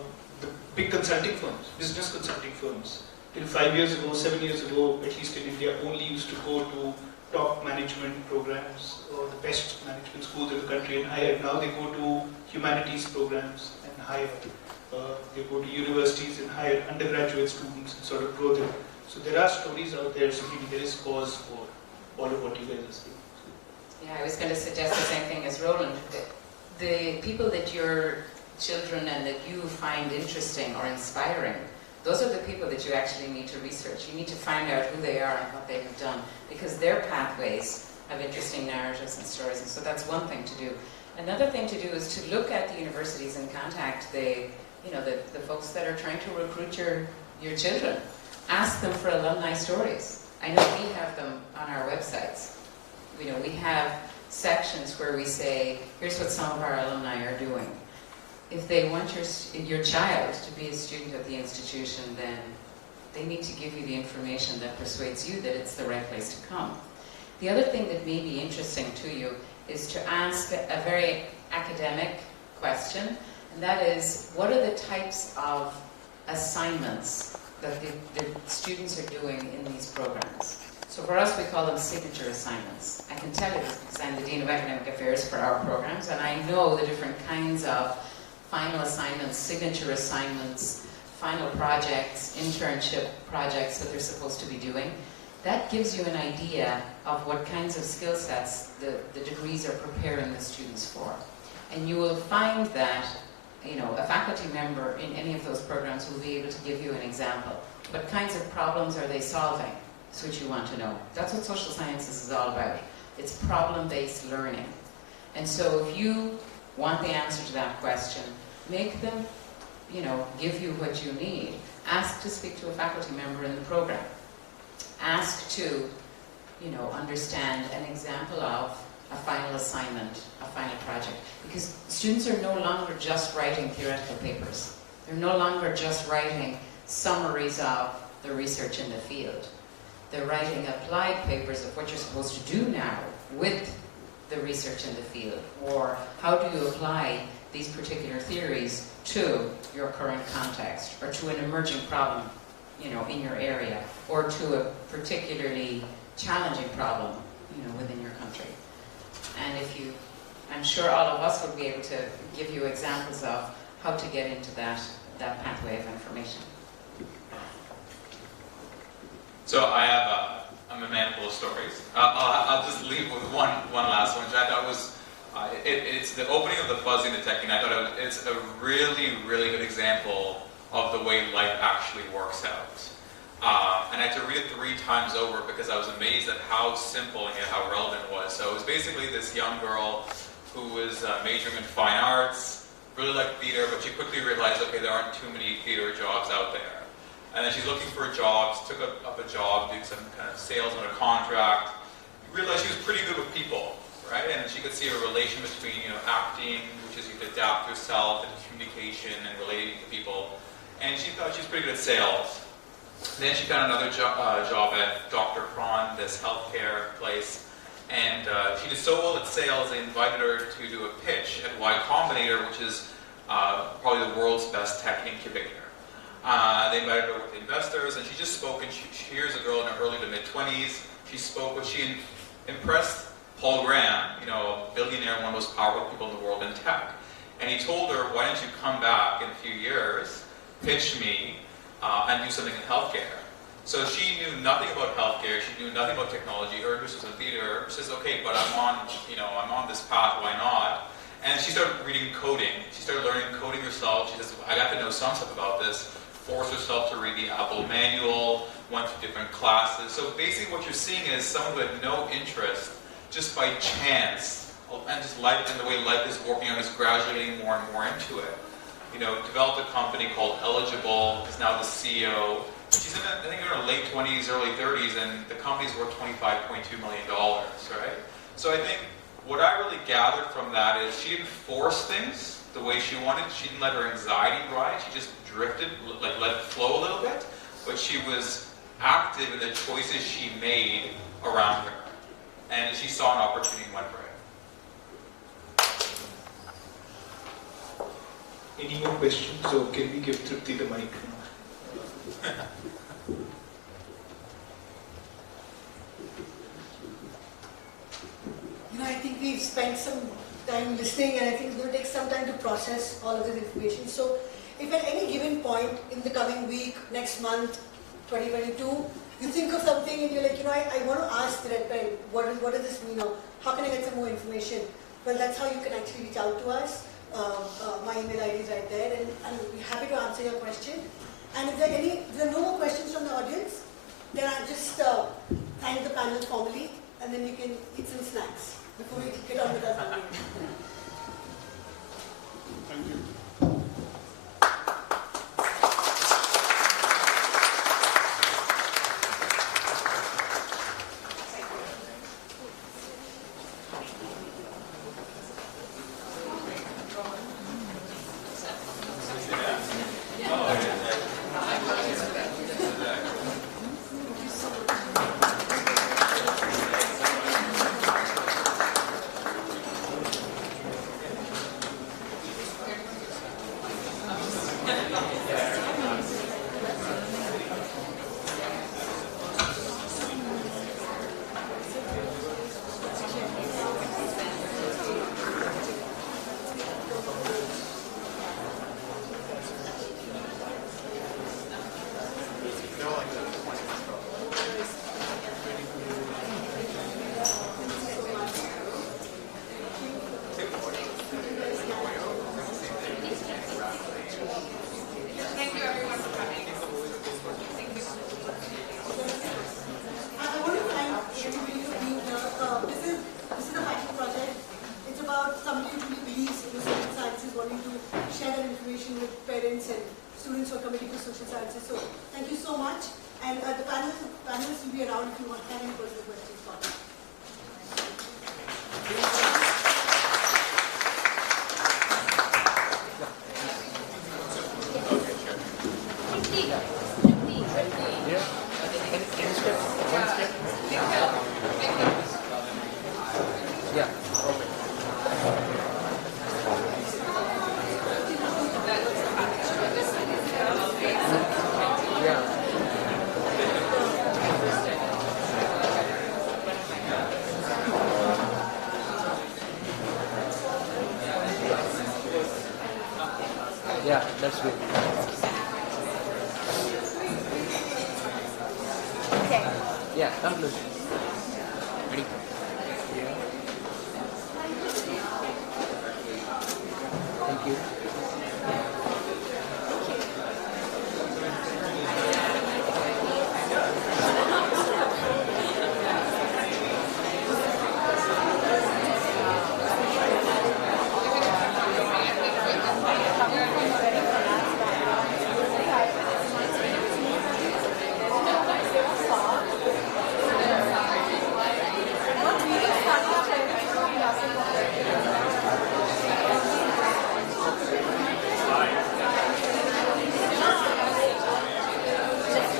big consulting firms, business consulting firms, till 5 years ago, 7 years ago, at least in India, only used to go to top management programs or the best management schools in the country and hire. Now they go to humanities programs and hire. They go to universities and hire undergraduate students and sort of grow them. So there are stories out there, so maybe there is cause for all of what you guys are saying. Yeah, I was going to suggest the same thing as Roland. The people that your children and that you find interesting or inspiring, those are the people that you actually need to research. You need to find out who they are and what they have done, because their pathways have interesting narratives and stories, and so that's one thing to do. Another thing to do is to look at the universities and contact the folks that are trying to recruit your children. Ask them for alumni stories. I know we have them on our websites. We have sections where we say, here's what some of our alumni are doing. If they want your child to be a student of the institution, then they need to give you the information that persuades you that it's the right place to come. The other thing that may be interesting to you is to ask a very academic question, and that is, what are the types of assignments that the students are doing in these programs? So for us, we call them signature assignments. I can tell you this because I'm the Dean of Academic Affairs for our programs, and I know the different kinds of final assignments, signature assignments, final projects, internship projects that they're supposed to be doing. That gives you an idea of what kinds of skill sets the degrees are preparing the students for. And you will find that, a faculty member in any of those programs will be able to give you an example. What kinds of problems are they solving? That's what you want to know. That's what social sciences is all about. It's problem-based learning. And so if you want the answer to that question, make them, give you what you need. Ask to speak to a faculty member in the program. Ask to, understand an example of a final assignment, a final project. Because students are no longer just writing theoretical papers. They're no longer just writing summaries of the research in the field. They're writing applied papers of what you're supposed to do now with the research in the field, or how do you apply these particular theories to your current context, or to an emerging problem, in your area, or to a particularly challenging problem, within your country. And I'm sure all of us would be able to give you examples of how to get into that pathway of information. So I'm a man full of stories. I'll just leave with one last one, which I thought was, it's the opening of The Fuzzy and the Techie, and I thought it's a really, really good example of the way life actually works out. And I had to read it 3 times over because I was amazed at how simple and yet how relevant it was. So it was basically this young girl who was majoring in fine arts, really liked theater, but she quickly realized, okay, there aren't too many theater jobs out there. And then she's looking for jobs, took up a job, doing some kind of sales on a contract, realized she was pretty good with people, right? And she could see a relation between, acting, which is you could adapt yourself, and communication, and relating to people. And she thought she was pretty good at sales. Then she found another job at Dr. Cron, this healthcare place. And she did so well at sales, they invited her to do a pitch at Y Combinator, which is probably the world's best tech incubator. They invited her with investors, and she just spoke, and here's a girl in her early to mid-20s. She spoke, but she impressed Paul Graham, a billionaire, one of the most powerful people in the world in tech. And he told her, why don't you come back in a few years, pitch me, and do something in healthcare. So she knew nothing about healthcare, she knew nothing about technology. Her interest was in theater. She says, okay, but I'm on this path, why not? And she started reading coding. She started learning coding herself. She says, I got to know some stuff about this. Forced herself to read the Apple manual, went through different classes. So basically what you're seeing is someone who had no interest, just by chance, and just life and the way life is working out, is gradually getting more and more into it. Developed a company called Eligible, is now the CEO. She's in, I think, in her late 20s, early 30s, and the company's worth $25.2 million, right? So I think what I really gathered from that is she didn't force things the way she wanted. She didn't let her anxiety rise. She just drifted, let it flow a little bit. But she was active in the choices she made around her. And she saw an opportunity and went for it. Any more questions? So can we give Tripti the mic? I think we've spent some time listening, and I think it's going to take some time to process all of this information. So if at any given point in the coming week, next month, 2022, you think of something and you're like, I want to ask the Red Pen, what does this mean? Or how can I get some more information? Well, that's how you can actually reach out to us. My email ID is right there, and I'll be happy to answer your question. And if there are no more questions from the audience, then I'll just thank the panel formally, and then you can eat some snacks before we get on with our panel. Thank you. Yeah, that's good. Okay. Yeah, I'm good. Ready? Yeah. Thank you.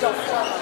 Just don't